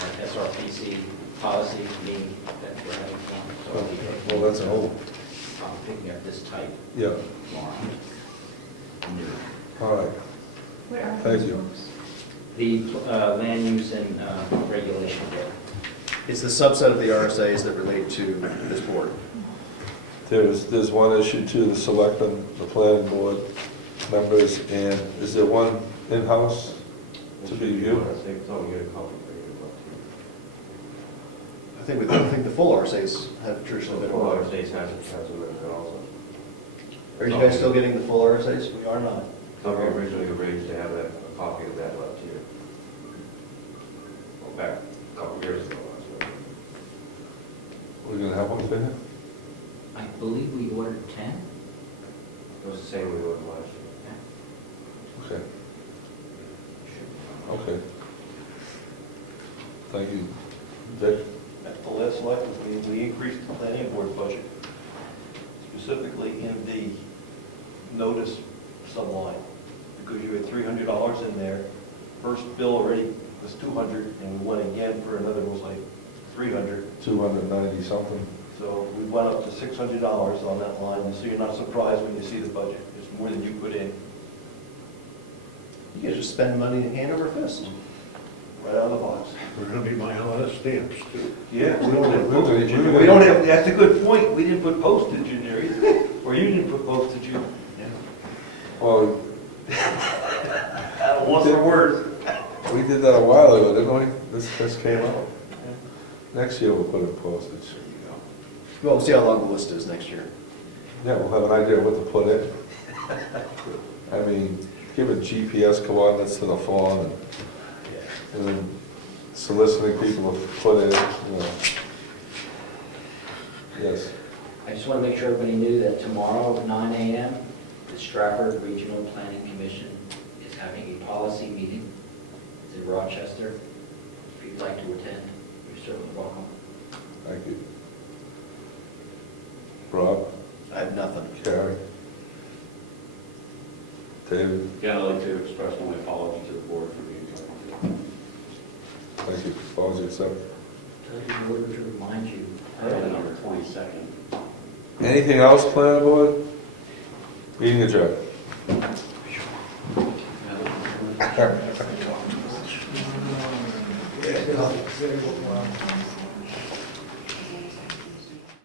our SRPC policy meeting that we're having tomorrow. So I'll be Well, that's an old, I'm picking up this type yeah, tomorrow. all right. What are Thank those you. books? The land use and regulation book. It's the subset of the RSAs that relate to this board. There's one issue to the selectmen, the planning board members, and is there one in-house to be you? I think so, we get a copy for you. I think the full RSAs have traditionally been. Well, our states has it also. Are you guys still getting the full RSAs? We are not. So we originally arranged to have a copy of that left here. Well, back a couple of years ago. So. We're gonna have one for you? I believe we ordered 10. It was the same we ordered last year. Okay, okay. Thank you. Dick? At the last selectmen's meeting, we increased the planning board budget, specifically in the notice subline, because you had $300 in there. First bill already was $200, and we went again for another, was like $300. 290 something. So we went up to $600 on that line, and so you're not surprised when you see the budget. It's more than you put in, You guys just spend money hand over fist. right out of the box. We're gonna be buying a lot of stamps too. Yeah, we don't have We're gonna- postage in we're there. gonna- We don't have, that's a good point. We didn't put postage in there either. Or you didn't put postage in. Well, Once for words. we did that a while ago, didn't we? This came out. Next year we'll put in postage. Well, we'll see how long the list is next year. Yeah, we'll have an idea what to put in. I mean, give it GPS coordinates to the phone and then soliciting people to put in, you know. Yes. I just want to make sure everybody knew that tomorrow at 9 a.m., the Stratford Regional Planning Commission is having a policy meeting. It's in Rochester. If you'd like to attend, you're certainly welcome. Thank you. Rob, I have nothing. Carrie, David, Again, I'd like to express my apology to the board for being so. thank you. Apology accepted. In order to remind you. Number 22nd. Anything else, planning board? Meeting adjourned. Very well.